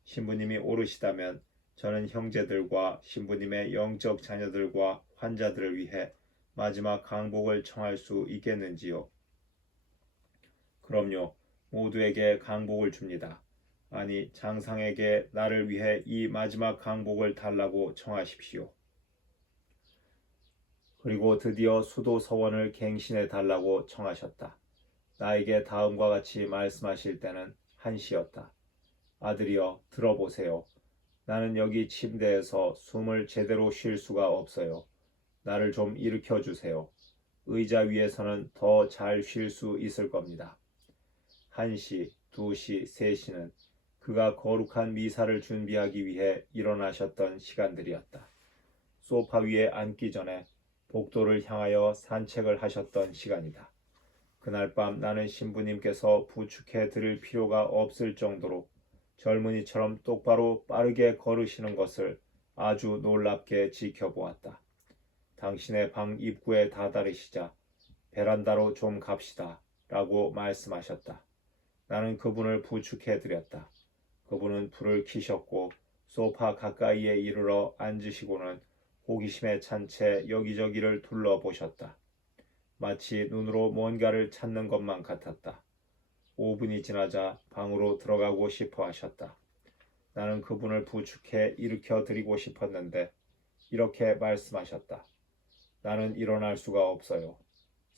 신부님이 오르시다면 저는 형제들과 신부님의 영적 자녀들과 환자들을 위해 마지막 강복을 청할 수 있겠는지요? 그럼요. 모두에게 강복을 줍니다. 아니, 장상에게 나를 위해 이 마지막 강복을 달라고 청하십시오. 그리고 드디어 수도 서원을 갱신해 달라고 청하셨다. 나에게 다음과 같이 말씀하실 때는 한시였다. 아들이여, 들어보세요. 나는 여기 침대에서 숨을 제대로 쉴 수가 없어요. 나를 좀 일으켜 주세요. 의자 위에서는 더 잘 쉴 수 있을 겁니다. 1시, 2시, 3시는 그가 거룩한 미사를 준비하기 위해 일어나셨던 시간들이었다. 소파 위에 앉기 전에 복도를 향하여 산책을 하셨던 시간이다. 그날 밤 나는 신부님께서 부축해 드릴 필요가 없을 정도로 젊은이처럼 똑바로 빠르게 걸으시는 것을 아주 놀랍게 지켜보았다. 당신의 방 입구에 다다르시자 베란다로 좀 갑시다 라고 말씀하셨다. 나는 그분을 부축해 드렸다. 그분은 불을 켜셨고 소파 가까이에 이르러 앉으시고는 호기심에 찬 채 여기저기를 둘러보셨다. 마치 눈으로 뭔가를 찾는 것만 같았다. 5분이 지나자 방으로 들어가고 싶어 하셨다. 나는 그분을 부축해 일으켜 드리고 싶었는데 이렇게 말씀하셨다. 나는 일어날 수가 없어요.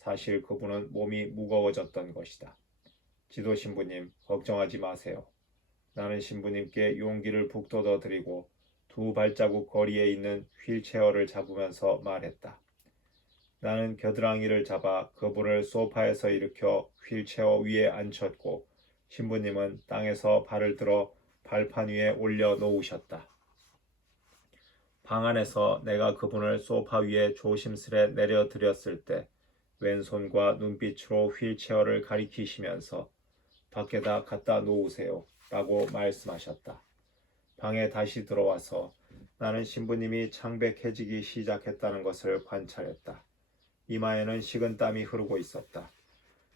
사실 그분은 몸이 무거워졌던 것이다. 지도 신부님, 걱정하지 마세요. 나는 신부님께 용기를 북돋워 드리고 두 발자국 거리에 있는 휠체어를 잡으면서 말했다. 나는 겨드랑이를 잡아 그분을 소파에서 일으켜 휠체어 위에 앉혔고 신부님은 땅에서 발을 들어 발판 위에 올려 놓으셨다. 방 안에서 내가 그분을 소파 위에 조심스레 내려드렸을 때 왼손과 눈빛으로 휠체어를 가리키시면서 밖에다 갖다 놓으세요 라고 말씀하셨다. 방에 다시 들어와서 나는 신부님이 창백해지기 시작했다는 것을 관찰했다. 이마에는 식은땀이 흐르고 있었다.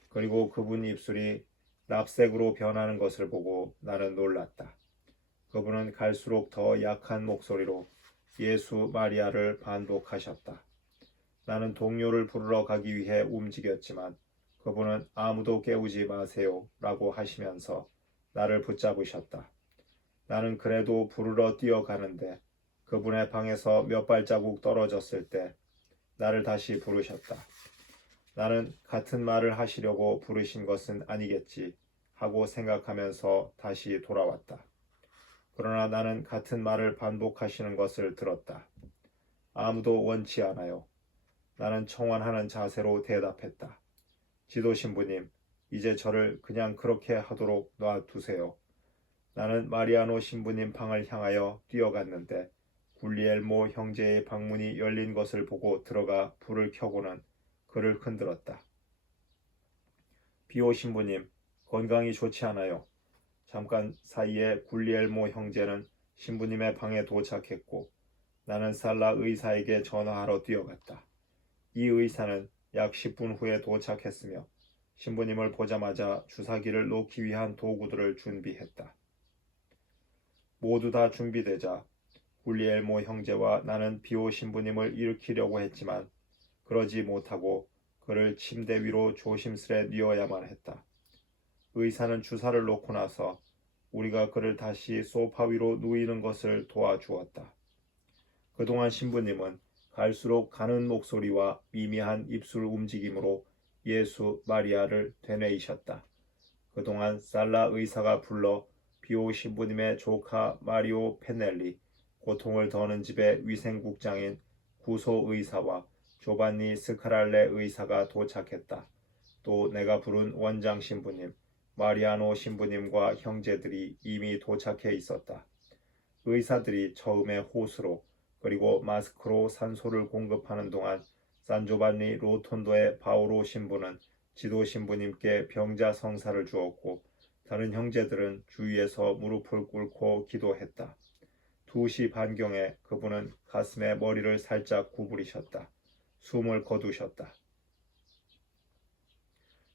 그리고 그분 입술이 납색으로 변하는 것을 보고 나는 놀랐다. 그분은 갈수록 더 약한 목소리로 예수 마리아를 반복하셨다. 나는 동료를 부르러 가기 위해 움직였지만 그분은 아무도 깨우지 마세요 라고 하시면서 나를 붙잡으셨다. 나는 그래도 부르러 뛰어가는데 그분의 방에서 몇 발자국 떨어졌을 때 나를 다시 부르셨다. 나는 같은 말을 하시려고 부르신 것은 아니겠지 하고 생각하면서 다시 돌아왔다. 그러나 나는 같은 말을 반복하시는 것을 들었다. 아무도 원치 않아요. 나는 청원하는 자세로 대답했다. 지도 신부님, 이제 저를 그냥 그렇게 하도록 놔두세요. 나는 마리아노 신부님 방을 향하여 뛰어갔는데 굴리엘모 형제의 방문이 열린 것을 보고 들어가 불을 켜고는 그를 흔들었다. 비오 신부님, 건강이 좋지 않아요. 잠깐 사이에 굴리엘모 형제는 신부님의 방에 도착했고 나는 살라 의사에게 전화하러 뛰어갔다. 이 의사는 약 10분 후에 도착했으며 신부님을 보자마자 주사기를 놓기 위한 도구들을 준비했다. 모두 다 준비되자 굴리엘모 형제와 나는 비오 신부님을 일으키려고 했지만 그러지 못하고 그를 침대 위로 조심스레 뉘어야만 했다. 의사는 주사를 놓고 나서 우리가 그를 다시 소파 위로 누이는 것을 도와주었다. 그동안 신부님은 갈수록 가는 목소리와 미미한 입술 움직임으로 예수 마리아를 되뇌이셨다. 그동안 살라 의사가 불러 비오 신부님의 조카 마리오 페넬리, 고통을 더는 집의 위생국장인 구소 의사와 조반니 스카랄레 의사가 도착했다. 또 내가 부른 원장 신부님, 마리아노 신부님과 형제들이 이미 도착해 있었다. 의사들이 처음에 호수로 그리고 마스크로 산소를 공급하는 동안 산조반니 로톤도의 바오로 신부는 지도 신부님께 병자 성사를 주었고 다른 형제들은 주위에서 무릎을 꿇고 기도했다. 2시 반경에 그분은 가슴에 머리를 살짝 구부리셨다. 숨을 거두셨다.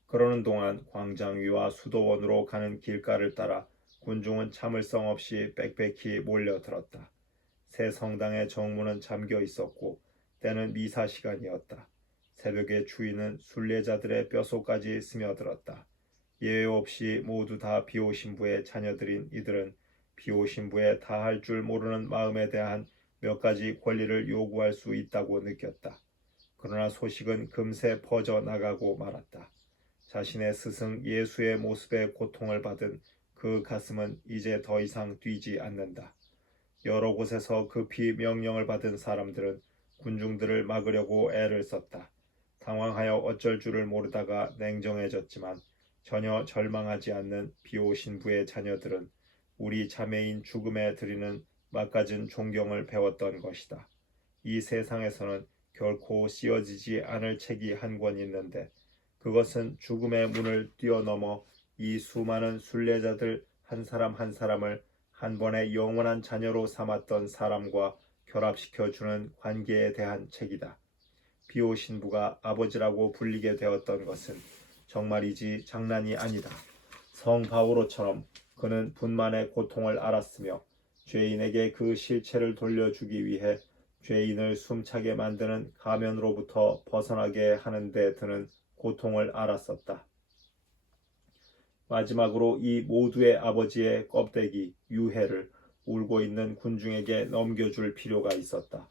그러는 동안 광장 위와 수도원으로 가는 길가를 따라 군중은 참을성 없이 빽빽히 몰려들었다. 새 성당의 정문은 잠겨 있었고 때는 미사 시간이었다. 새벽의 추위는 순례자들의 뼛속까지 스며들었다. 예외 없이 모두 다 비오 신부의 자녀들인 이들은 비오 신부에 다할 줄 모르는 마음에 대한 몇 가지 권리를 요구할 수 있다고 느꼈다. 그러나 소식은 금세 퍼져 나가고 말았다. 자신의 스승 예수의 모습에 고통을 받은 그 가슴은 이제 더 이상 뛰지 않는다. 여러 곳에서 급히 명령을 받은 사람들은 군중들을 막으려고 애를 썼다. 당황하여 어쩔 줄을 모르다가 냉정해졌지만 전혀 절망하지 않는 비오 신부의 자녀들은 우리 자매인 죽음에 드리는 막가진 존경을 배웠던 것이다. 이 세상에서는 결코 씌어지지 않을 책이 한 권 있는데 그것은 죽음의 문을 뛰어넘어 이 수많은 순례자들 한 사람 한 사람을 한 번의 영원한 자녀로 삼았던 사람과 결합시켜주는 관계에 대한 책이다. 비오 신부가 아버지라고 불리게 되었던 것은 정말이지 장난이 아니다. 성 바오로처럼 그는 분만의 고통을 알았으며 죄인에게 그 실체를 돌려주기 위해 죄인을 숨차게 만드는 가면으로부터 벗어나게 하는 데 드는 고통을 알았었다. 마지막으로 이 모두의 아버지의 껍데기 유해를 울고 있는 군중에게 넘겨줄 필요가 있었다.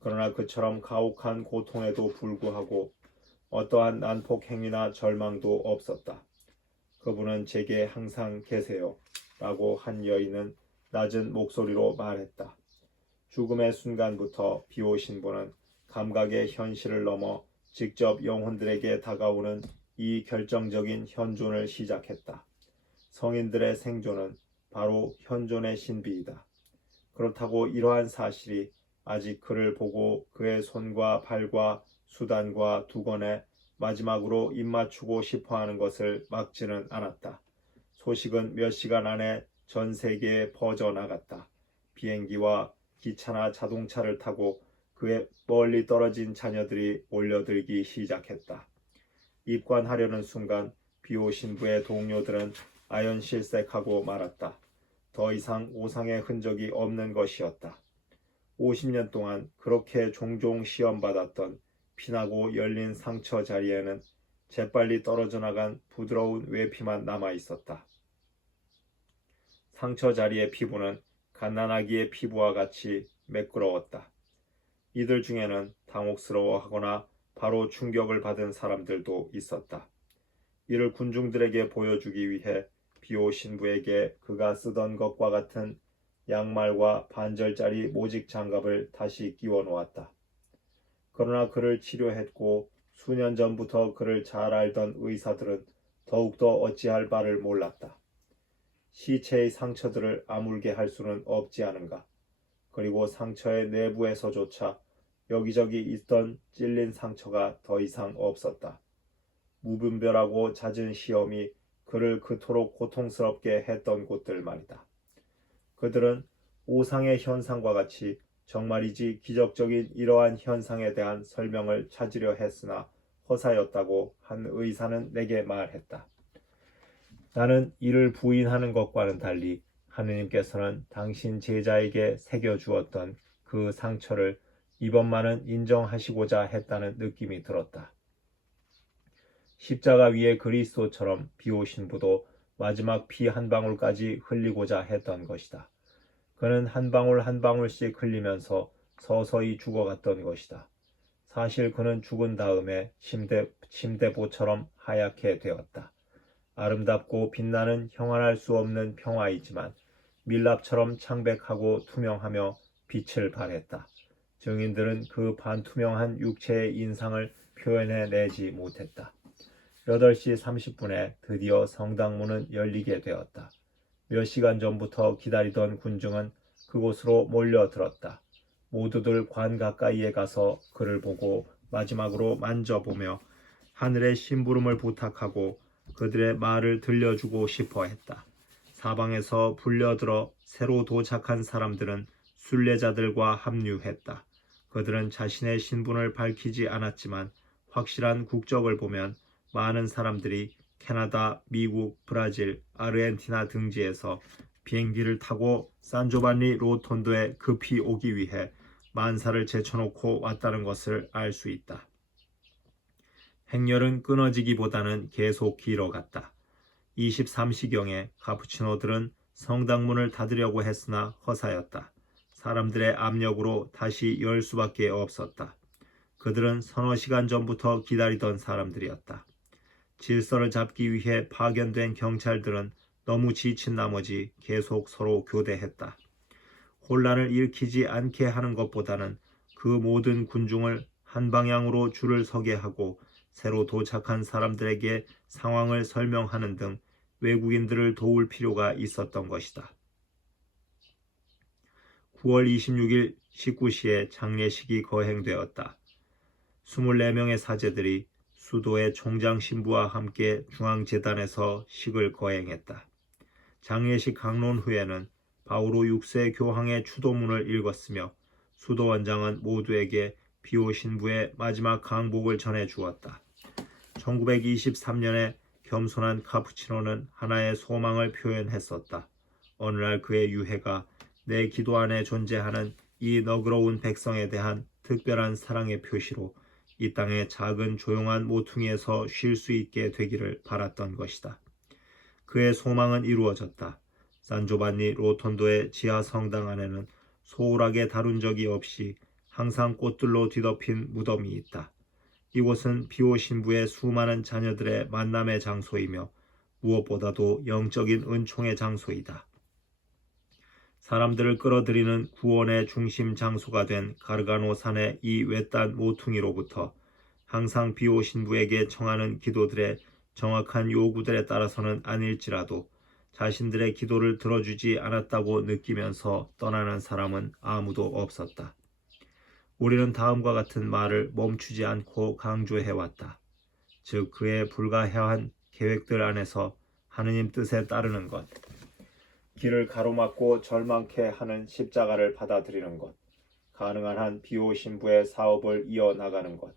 그러나 그처럼 가혹한 고통에도 불구하고 어떠한 난폭 행위나 절망도 없었다. 그분은 제게 항상 계세요. 라고 한 여인은 낮은 목소리로 말했다. 죽음의 순간부터 비오 신부는 감각의 현실을 넘어 직접 영혼들에게 다가오는 이 결정적인 현존을 시작했다. 성인들의 생존은 바로 현존의 신비이다. 그렇다고 이러한 사실이 아직 그를 보고 그의 손과 발과 수단과 두건에 마지막으로 입맞추고 싶어하는 것을 막지는 않았다. 소식은 몇 시간 안에 전 세계에 퍼져나갔다. 비행기와 기차나 자동차를 타고 그의 멀리 떨어진 자녀들이 몰려들기 시작했다. 입관하려는 순간 비오 신부의 동료들은 아연실색하고 말았다. 더 이상 오상의 흔적이 없는 것이었다. 50년 동안 그렇게 종종 시험받았던 피나고 열린 상처 자리에는 재빨리 떨어져 나간 부드러운 외피만 남아 있었다. 상처 자리의 피부는 갓난아기의 피부와 같이 매끄러웠다. 이들 중에는 당혹스러워하거나 바로 충격을 받은 사람들도 있었다. 이를 군중들에게 보여주기 위해 비오 신부에게 그가 쓰던 것과 같은 양말과 반절짜리 모직 장갑을 다시 끼워 놓았다. 그러나 그를 치료했고 수년 전부터 그를 잘 알던 의사들은 더욱더 어찌할 바를 몰랐다. 시체의 상처들을 아물게 할 수는 없지 않은가. 그리고 상처의 내부에서조차 여기저기 있던 찔린 상처가 더 이상 없었다. 무분별하고 잦은 시험이 그를 그토록 고통스럽게 했던 곳들 말이다. 그들은 오상의 현상과 같이 정말이지 기적적인 이러한 현상에 대한 설명을 찾으려 했으나 허사였다고 한 의사는 내게 말했다. 나는 이를 부인하는 것과는 달리 하느님께서는 당신 제자에게 새겨주었던 그 상처를 이번만은 인정하시고자 했다는 느낌이 들었다. 십자가 위에 그리스도처럼 비오 신부도 마지막 피 한 방울까지 흘리고자 했던 것이다. 그는 한 방울 한 방울씩 흘리면서 서서히 죽어갔던 것이다. 사실 그는 죽은 다음에 침대보처럼 하얗게 되었다. 아름답고 빛나는 형언할 수 없는 평화이지만 밀랍처럼 창백하고 투명하며 빛을 발했다. 증인들은 그 반투명한 육체의 인상을 표현해내지 못했다. 8시 30분에 드디어 성당문은 열리게 되었다. 몇 시간 전부터 기다리던 군중은 그곳으로 몰려들었다. 모두들 관 가까이에 가서 그를 보고 마지막으로 만져보며 하늘의 심부름을 부탁하고 그들의 말을 들려주고 싶어 했다. 사방에서 불려들어 새로 도착한 사람들은 순례자들과 합류했다. 그들은 자신의 신분을 밝히지 않았지만 확실한 국적을 보면 많은 사람들이 캐나다, 미국, 브라질, 아르헨티나 등지에서 비행기를 타고 산조반니 로톤도에 급히 오기 위해 만사를 제쳐놓고 왔다는 것을 알 수 있다. 행렬은 끊어지기보다는 계속 길어갔다. 23시경에 카푸치노들은 성당문을 닫으려고 했으나 허사였다. 사람들의 압력으로 다시 열 수밖에 없었다. 그들은 서너 시간 전부터 기다리던 사람들이었다. 질서를 잡기 위해 파견된 경찰들은 너무 지친 나머지 계속 서로 교대했다. 혼란을 일으키지 않게 하는 것보다는 그 모든 군중을 한 방향으로 줄을 서게 하고 새로 도착한 사람들에게 상황을 설명하는 등 외국인들을 도울 필요가 있었던 것이다. 9월 26일 19시에 장례식이 거행되었다. 24명의 사제들이 수도의 총장 신부와 함께 중앙재단에서 식을 거행했다. 장례식 강론 후에는 바오로 6세 교황의 추도문을 읽었으며 수도원장은 모두에게 비오 신부의 마지막 강복을 전해 주었다. 1923년에 겸손한 카푸치노는 하나의 소망을 표현했었다. 어느 날 그의 유해가 내 기도 안에 존재하는 이 너그러운 백성에 대한 특별한 사랑의 표시로 이 땅의 작은 조용한 모퉁이에서 쉴 수 있게 되기를 바랐던 것이다. 그의 소망은 이루어졌다. 산조반니 로톤도의 지하 성당 안에는 소홀하게 다룬 적이 없이 항상 꽃들로 뒤덮인 무덤이 있다. 이곳은 비오 신부의 수많은 자녀들의 만남의 장소이며 무엇보다도 영적인 은총의 장소이다. 사람들을 끌어들이는 구원의 중심 장소가 된 가르가노 산의 이 외딴 모퉁이로부터 항상 비오 신부에게 청하는 기도들의 정확한 요구들에 따라서는 아닐지라도 자신들의 기도를 들어주지 않았다고 느끼면서 떠나는 사람은 아무도 없었다. 우리는 다음과 같은 말을 멈추지 않고 강조해왔다. 즉 그의 불가해한 계획들 안에서 하느님 뜻에 따르는 것, 길을 가로막고 절망케 하는 십자가를 받아들이는 것, 가능한 한 비오 신부의 사업을 이어나가는 것,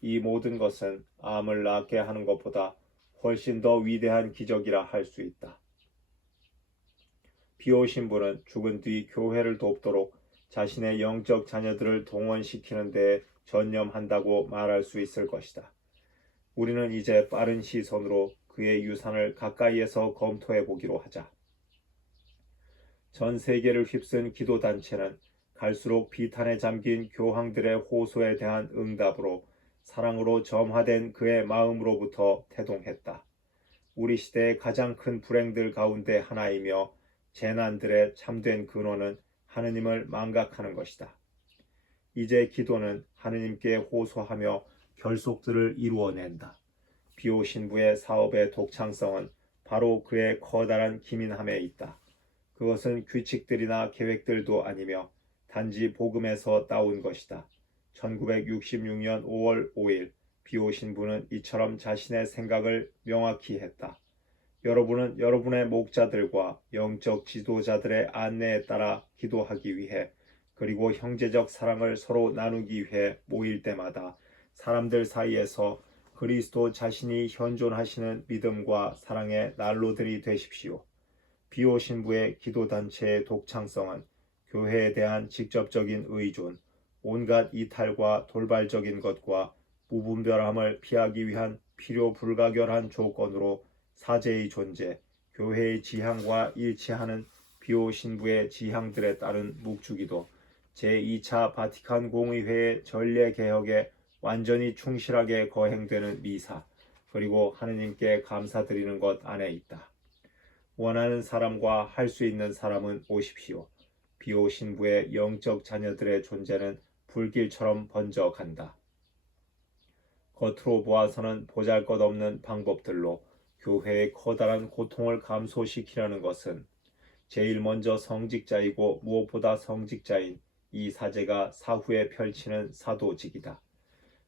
이 모든 것은 암을 낫게 하는 것보다 훨씬 더 위대한 기적이라 할 수 있다. 비오 신부는 죽은 뒤 교회를 돕도록 자신의 영적 자녀들을 동원시키는 데에 전념한다고 말할 수 있을 것이다. 우리는 이제 빠른 시선으로 그의 유산을 가까이에서 검토해 보기로 하자. 전 세계를 휩쓴 기도단체는 갈수록 비탄에 잠긴 교황들의 호소에 대한 응답으로 사랑으로 점화된 그의 마음으로부터 태동했다. 우리 시대의 가장 큰 불행들 가운데 하나이며 재난들의 참된 근원은 하느님을 망각하는 것이다. 이제 기도는 하느님께 호소하며 결속들을 이루어낸다. 비오 신부의 사업의 독창성은 바로 그의 커다란 기민함에 있다. 그것은 규칙들이나 계획들도 아니며 단지 복음에서 따온 것이다. 1966년 5월 5일 비오 신부는 이처럼 자신의 생각을 명확히 했다. 여러분은 여러분의 목자들과 영적 지도자들의 안내에 따라 기도하기 위해 그리고 형제적 사랑을 서로 나누기 위해 모일 때마다 사람들 사이에서 그리스도 자신이 현존하시는 믿음과 사랑의 난로들이 되십시오. 비오 신부의 기도단체의 독창성은 교회에 대한 직접적인 의존, 온갖 이탈과 돌발적인 것과 무분별함을 피하기 위한 필요 불가결한 조건으로 사제의 존재, 교회의 지향과 일치하는 비오 신부의 지향들에 따른 묵주기도, 제2차 바티칸 공의회의 전례개혁에 완전히 충실하게 거행되는 미사, 그리고 하느님께 감사드리는 것 안에 있다. 원하는 사람과 할 수 있는 사람은 오십시오. 비오 신부의 영적 자녀들의 존재는 불길처럼 번져간다. 겉으로 보아서는 보잘것없는 방법들로 교회의 커다란 고통을 감소시키려는 것은 제일 먼저 성직자이고 무엇보다 성직자인 이 사제가 사후에 펼치는 사도직이다.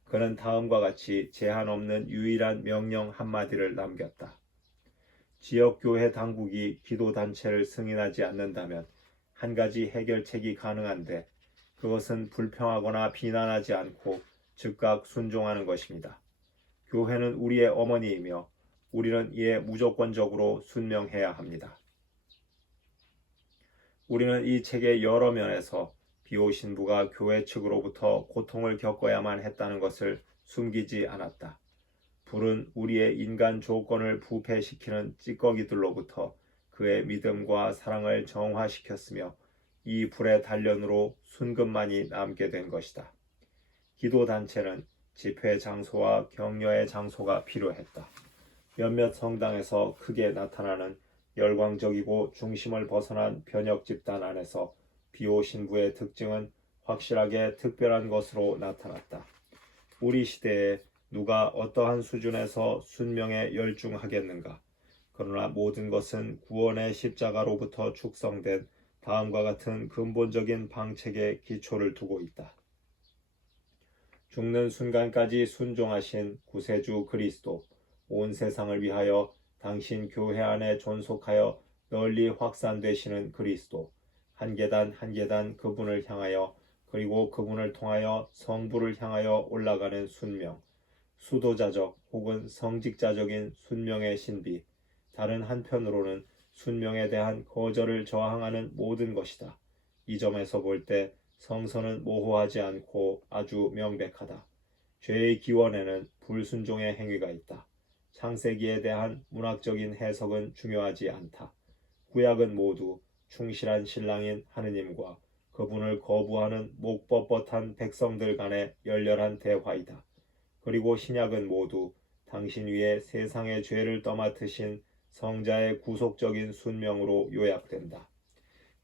그는 다음과 같이 제한 없는 유일한 명령 한마디를 남겼다. 지역교회 당국이 기도단체를 승인하지 않는다면 한 가지 해결책이 가능한데 그것은 불평하거나 비난하지 않고 즉각 순종하는 것입니다. 교회는 우리의 어머니이며 우리는 이에 무조건적으로 순명해야 합니다. 우리는 이 책의 여러 면에서 비오 신부가 교회 측으로부터 고통을 겪어야만 했다는 것을 숨기지 않았다. 불은 우리의 인간 조건을 부패시키는 찌꺼기들로부터 그의 믿음과 사랑을 정화시켰으며 이 불의 단련으로 순금만이 남게 된 것이다. 기도단체는 집회 장소와 격려의 장소가 필요했다. 몇몇 성당에서 크게 나타나는 열광적이고 중심을 벗어난 변혁 집단 안에서 비오 신부의 특징은 확실하게 특별한 것으로 나타났다. 우리 시대에 누가 어떠한 수준에서 순명에 열중하겠는가? 그러나 모든 것은 구원의 십자가로부터 축성된 다음과 같은 근본적인 방책에 기초를 두고 있다. 죽는 순간까지 순종하신 구세주 그리스도, 온 세상을 위하여 당신 교회 안에 존속하여 널리 확산되시는 그리스도, 한 계단 한 계단 그분을 향하여 그리고 그분을 통하여 성부를 향하여 올라가는 순명, 수도자적 혹은 성직자적인 순명의 신비, 다른 한편으로는 순명에 대한 거절을 저항하는 모든 것이다. 이 점에서 볼 때 성서는 모호하지 않고 아주 명백하다. 죄의 기원에는 불순종의 행위가 있다. 창세기에 대한 문학적인 해석은 중요하지 않다. 구약은 모두 충실한 신랑인 하느님과 그분을 거부하는 목뻣뻣한 백성들 간의 열렬한 대화이다. 그리고 신약은 모두 당신 위에 세상의 죄를 떠맡으신 성자의 구속적인 순명으로 요약된다.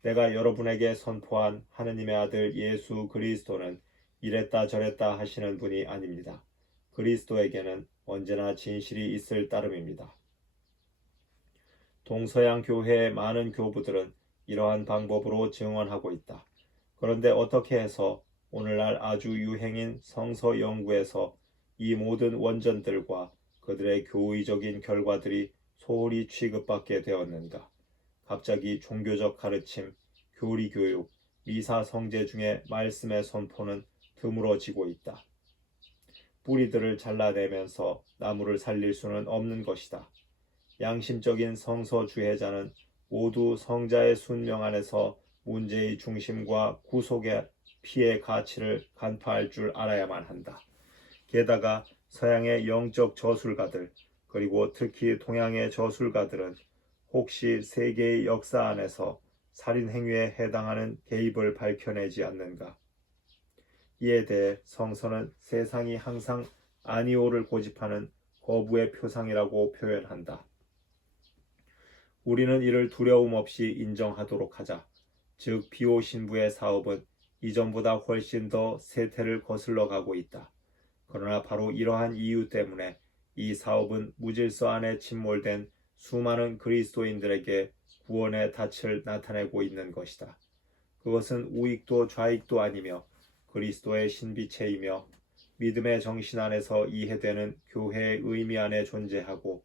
내가 여러분에게 선포한 하느님의 아들 예수 그리스도는 이랬다 저랬다 하시는 분이 아닙니다. 그리스도에게는 언제나 진실이 있을 따름입니다. 동서양 교회의 많은 교부들은 이러한 방법으로 증언하고 있다. 그런데 어떻게 해서 오늘날 아주 유행인 성서 연구에서 이 모든 원전들과 그들의 교의적인 결과들이 소홀히 취급받게 되었는가? 갑자기 종교적 가르침, 교리 교육, 미사 성제 중에 말씀의 선포는 드물어지고 있다. 뿌리들을 잘라내면서 나무를 살릴 수는 없는 것이다. 양심적인 성서 주해자는 모두 성자의 순명 안에서 문제의 중심과 구속의 피의 가치를 간파할 줄 알아야만 한다. 게다가 서양의 영적 저술가들, 그리고 특히 동양의 저술가들은 혹시 세계의 역사 안에서 살인 행위에 해당하는 개입을 밝혀내지 않는가? 이에 대해 성서는 세상이 항상 아니오를 고집하는 거부의 표상이라고 표현한다. 우리는 이를 두려움 없이 인정하도록 하자. 즉 비오 신부의 사업은 이전보다 훨씬 더 세태를 거슬러 가고 있다. 그러나 바로 이러한 이유 때문에 이 사업은 무질서 안에 침몰된 수많은 그리스도인들에게 구원의 닻을 나타내고 있는 것이다. 그것은 우익도 좌익도 아니며 그리스도의 신비체이며 믿음의 정신 안에서 이해되는 교회의 의미 안에 존재하고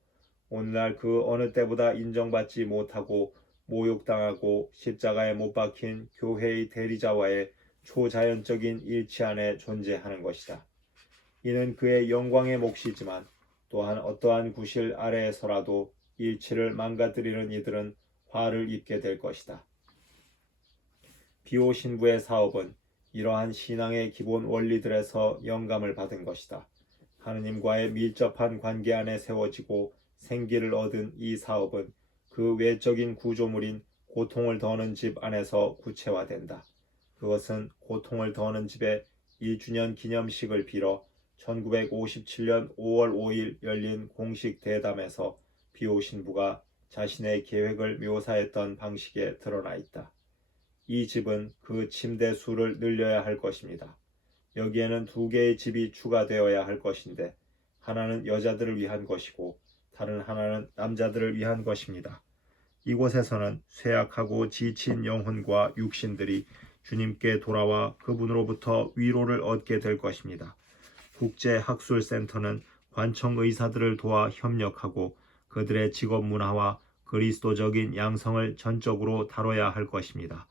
오늘날 그 어느 때보다 인정받지 못하고 모욕당하고 십자가에 못 박힌 교회의 대리자와의 초자연적인 일치 안에 존재하는 것이다. 이는 그의 영광의 몫이지만 또한 어떠한 구실 아래에서라도 일치를 망가뜨리는 이들은 화를 입게 될 것이다. 비오 신부의 사업은 이러한 신앙의 기본 원리들에서 영감을 받은 것이다. 하느님과의 밀접한 관계 안에 세워지고 생기를 얻은 이 사업은 그 외적인 구조물인 고통을 더는 집 안에서 구체화된다. 그것은 고통을 더는 집의 1주년 기념식을 빌어 1957년 5월 5일 열린 공식 대담에서 비오 신부가 자신의 계획을 묘사했던 방식에 드러나 있다. 이 집은 그 침대 수를 늘려야 할 것입니다. 여기에는 2개의 집이 추가되어야 할 것인데 하나는 여자들을 위한 것이고 다른 하나는 남자들을 위한 것입니다. 이곳에서는 쇠약하고 지친 영혼과 육신들이 주님께 돌아와 그분으로부터 위로를 얻게 될 것입니다. 국제학술센터는 관청 의사들을 도와 협력하고 그들의 직업 문화와 그리스도적인 양성을 전적으로 다뤄야 할 것입니다.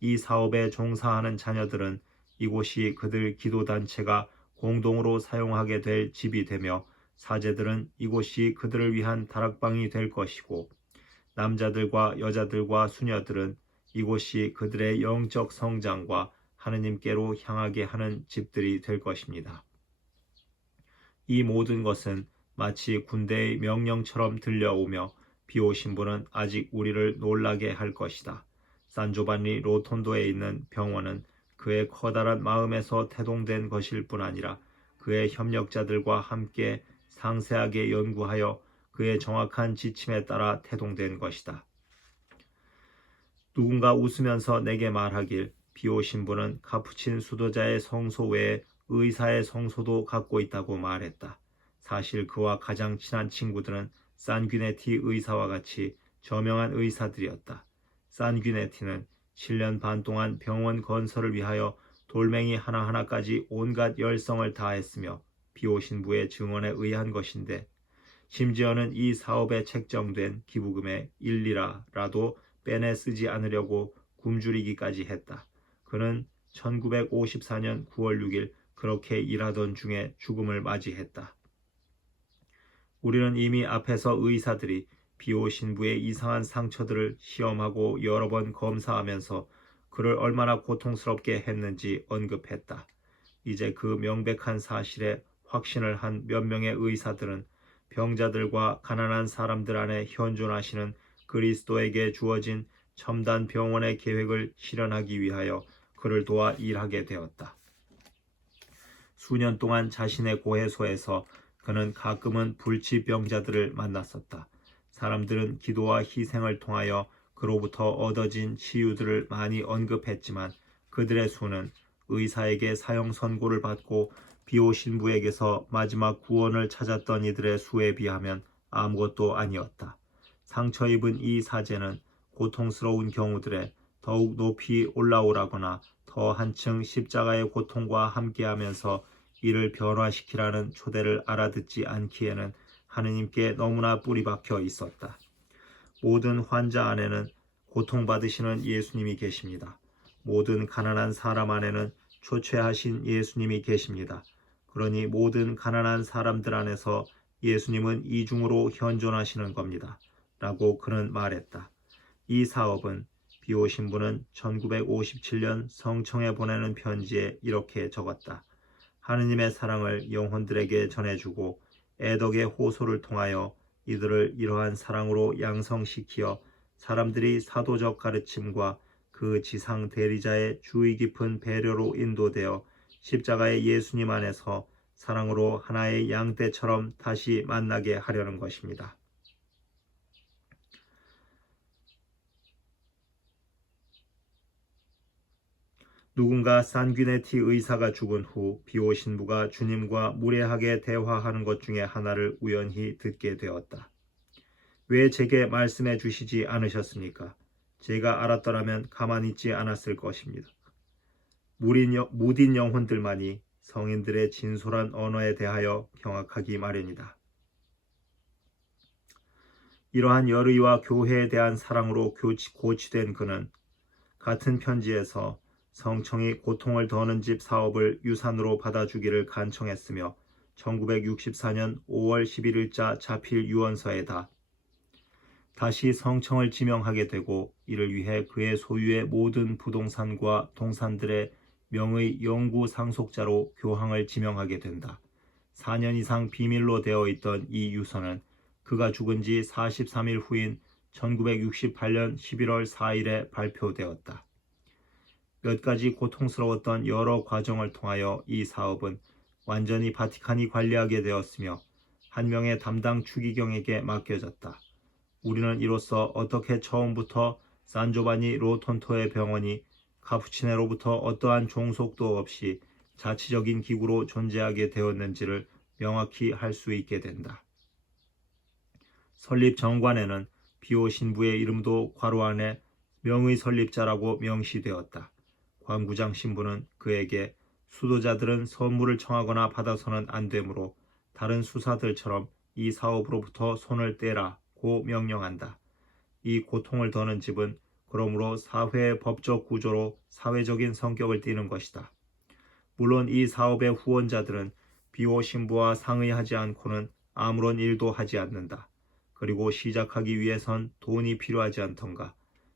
이 사업에 종사하는 자녀들은 이곳이 그들 기도단체가 공동으로 사용하게 될 집이 되며 사제들은 이곳이 그들을 위한 다락방이 될 것이고 남자들과 여자들과 수녀들은 이곳이 그들의 영적 성장과 하느님께로 향하게 하는 집들이 될 것입니다. 이 모든 것은 마치 군대의 명령처럼 들려오며 비오 신부는 아직 우리를 놀라게 할 것이다. 산조반리 로톤도에 있는 병원은 그의 커다란 마음에서 태동된 것일 뿐 아니라 그의 협력자들과 함께 상세하게 연구하여 그의 정확한 지침에 따라 태동된 것이다. 누군가 웃으면서 내게 말하길 비오 신부는 카푸친 수도자의 성소 외에 의사의 성소도 갖고 있다고 말했다. 사실 그와 가장 친한 친구들은 산귀네티 의사와 같이 저명한 의사들이었다. 산귀네티는 7년 반 동안 병원 건설을 위하여 돌멩이 하나하나까지 온갖 열성을 다했으며 비오 신부의 증언에 의한 것인데 심지어는 이 사업에 책정된 기부금의 1리라라도 빼내 쓰지 않으려고 굶주리기까지 했다. 그는 1954년 9월 6일 그렇게 일하던 중에 죽음을 맞이했다. 우리는 이미 앞에서 의사들이 비오 신부의 이상한 상처들을 시험하고 여러 번 검사하면서 그를 얼마나 고통스럽게 했는지 언급했다. 이제 그 명백한 사실에 확신을 한 몇 명의 의사들은 병자들과 가난한 사람들 안에 현존하시는 그리스도에게 주어진 첨단 병원의 계획을 실현하기 위하여 그를 도와 일하게 되었다. 수년 동안 자신의 고해소에서 그는 가끔은 불치병자들을 만났었다. 사람들은 기도와 희생을 통하여 그로부터 얻어진 치유들을 많이 언급했지만 그들의 수는 의사에게 사형 선고를 받고 비오 신부에게서 마지막 구원을 찾았던 이들의 수에 비하면 아무것도 아니었다. 상처 입은 이 사제는 고통스러운 경우들에 더욱 높이 올라오라거나 더 한층 십자가의 고통과 함께하면서 이를 변화시키라는 초대를 알아듣지 않기에는 하느님께 너무나 뿌리박혀 있었다. 모든 환자 안에는 고통받으시는 예수님이 계십니다. 모든 가난한 사람 안에는 초췌하신 예수님이 계십니다. 그러니 모든 가난한 사람들 안에서 예수님은 이중으로 현존하시는 겁니다. 라고 그는 말했다. 이 사업은 비오 신부는 1957년 성청에 보내는 편지에 이렇게 적었다. 하느님의 사랑을 영혼들에게 전해주고 애덕의 호소를 통하여 이들을 이러한 사랑으로 양성시키어 사람들이 사도적 가르침과 그 지상 대리자의 주의 깊은 배려로 인도되어 십자가의 예수님 안에서 사랑으로 하나의 양떼처럼 다시 만나게 하려는 것입니다. 누군가 산귀네티 의사가 죽은 후 비오 신부가 주님과 무례하게 대화하는 것 중에 하나를 우연히 듣게 되었다. 왜 제게 말씀해 주시지 않으셨습니까? 제가 알았더라면 가만히 있지 않았을 것입니다. 무딘 영혼들만이 성인들의 진솔한 언어에 대하여 경악하기 마련이다. 이러한 열의와 교회에 대한 사랑으로 고치된 그는 같은 편지에서 성청이 고통을 더는 집 사업을 유산으로 받아주기를 간청했으며 1964년 5월 11일자 자필 유언서에다 다시 성청을 지명하게 되고 이를 위해 그의 소유의 모든 부동산과 동산들의 명의 영구 상속자로 교황을 지명하게 된다. 4년 이상 비밀로 되어 있던 이 유서는 그가 죽은 지 43일 후인 1968년 11월 4일에 발표되었다. 몇 가지 고통스러웠던 여러 과정을 통하여 이 사업은 완전히 바티칸이 관리하게 되었으며 한 명의 담당 추기경에게 맡겨졌다. 우리는 이로써 어떻게 처음부터 산조바니 로톤토의 병원이 카푸치네로부터 어떠한 종속도 없이 자치적인 기구로 존재하게 되었는지를 명확히 할 수 있게 된다. 설립 정관에는 비오 신부의 이름도 괄호 안에 명의 설립자라고 명시되었다. 관구장 신부는 그에게 수도자들은 선물을 청하거나 받아서는 안 되므로 다른 수사들처럼 이 사업으로부터 손을 떼라고 명령한다. 이 고통을 더는 집은 그러므로 사회의 법적 구조로 사회적인 성격을 띠는 것이다. 물론 이 사업의 후원자들은 비오 신부와 상의하지 않고는 아무런 일도 하지 않는다. 그리고 시작하기 위해선 돈이 필요하지 않던가.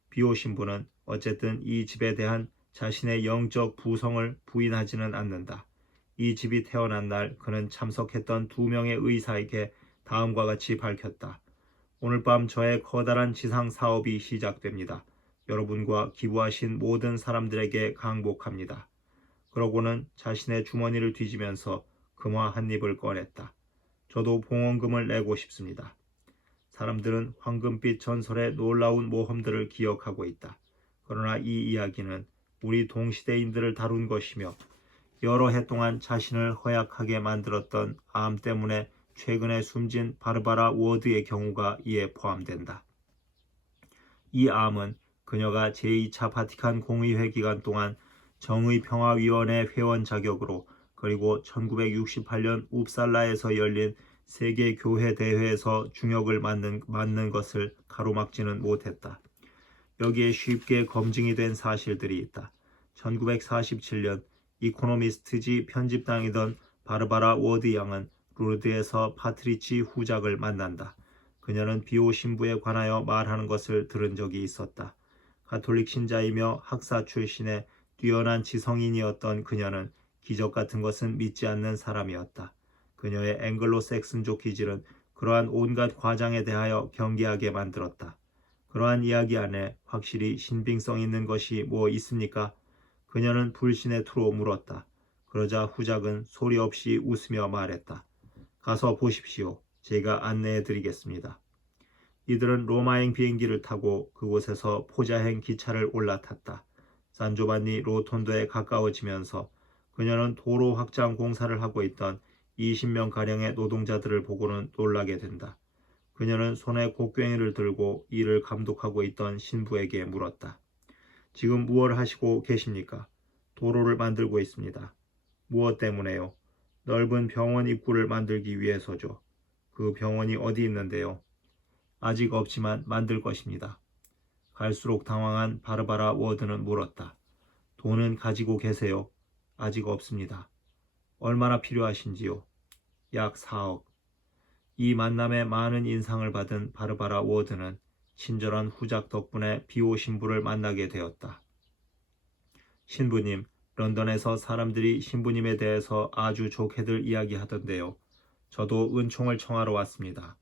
비오 신부는 어쨌든 이 집에 대한 자신의 영적 부성을 부인하지는 않는다. 이 집이 태어난 날 그는 참석했던 2명의 의사에게 다음과 같이 밝혔다. 오늘 밤 저의 커다란 지상 사업이 시작됩니다. 여러분과 기부하신 모든 사람들에게 강복합니다. 그러고는 자신의 주머니를 뒤지면서 금화 한 입을 꺼냈다. 저도 봉헌금을 내고 싶습니다. 사람들은 황금빛 전설의 놀라운 모험들을 기억하고 있다. 그러나 이 이야기는 우리 동시대인들을 다룬 것이며 여러 해 동안 자신을 허약하게 만들었던 암 때문에 최근에 숨진 바르바라 워드의 경우가 이에 포함된다. 이 암은 그녀가 제2차 바티칸 공의회 기간 동안 정의평화위원회 회원 자격으로 그리고 1968년 웁살라에서 열린 세계교회 대회에서 중역을 맡는 것을 가로막지는 못했다. 여기에 쉽게 검증이 된 사실들이 있다. 1947년 이코노미스트지 편집장이던 바르바라 워드 양은 루르드에서 파트리치 후작을 만난다. 그녀는 비오 신부에 관하여 말하는 것을 들은 적이 있었다. 가톨릭 신자이며 학사 출신의 뛰어난 지성인이었던 그녀는 기적 같은 것은 믿지 않는 사람이었다. 그녀의 앵글로색슨족 기질은 그러한 온갖 과장에 대하여 경계하게 만들었다. 그러한 이야기 안에 확실히 신빙성 있는 것이 뭐 있습니까? 그녀는 불신의 투로 물었다. 그러자 후작은 소리 없이 웃으며 말했다. 가서 보십시오. 제가 안내해 드리겠습니다. 이들은 로마행 비행기를 타고 그곳에서 포자행 기차를 올라탔다. 산조반니 로톤도에 가까워지면서 그녀는 도로 확장 공사를 하고 있던 20명가량의 노동자들을 보고는 놀라게 된다. 그녀는 손에 곡괭이를 들고 이를 감독하고 있던 신부에게 물었다. 지금 무엇을 하시고 계십니까? 도로를 만들고 있습니다. 무엇 때문에요? 넓은 병원 입구를 만들기 위해서죠. 그 병원이 어디 있는데요? 아직 없지만 만들 것입니다. 갈수록 당황한 바르바라 워드는 물었다. 돈은 가지고 계세요? 아직 없습니다. 얼마나 필요하신지요? 약 4억. 이 만남에 많은 인상을 받은 바르바라 워드는 친절한 후작 덕분에 비오 신부를 만나게 되었다. 신부님, 런던에서 사람들이 신부님에 대해서 아주 좋게들 이야기하던데요. 저도 은총을 청하러 왔습니다.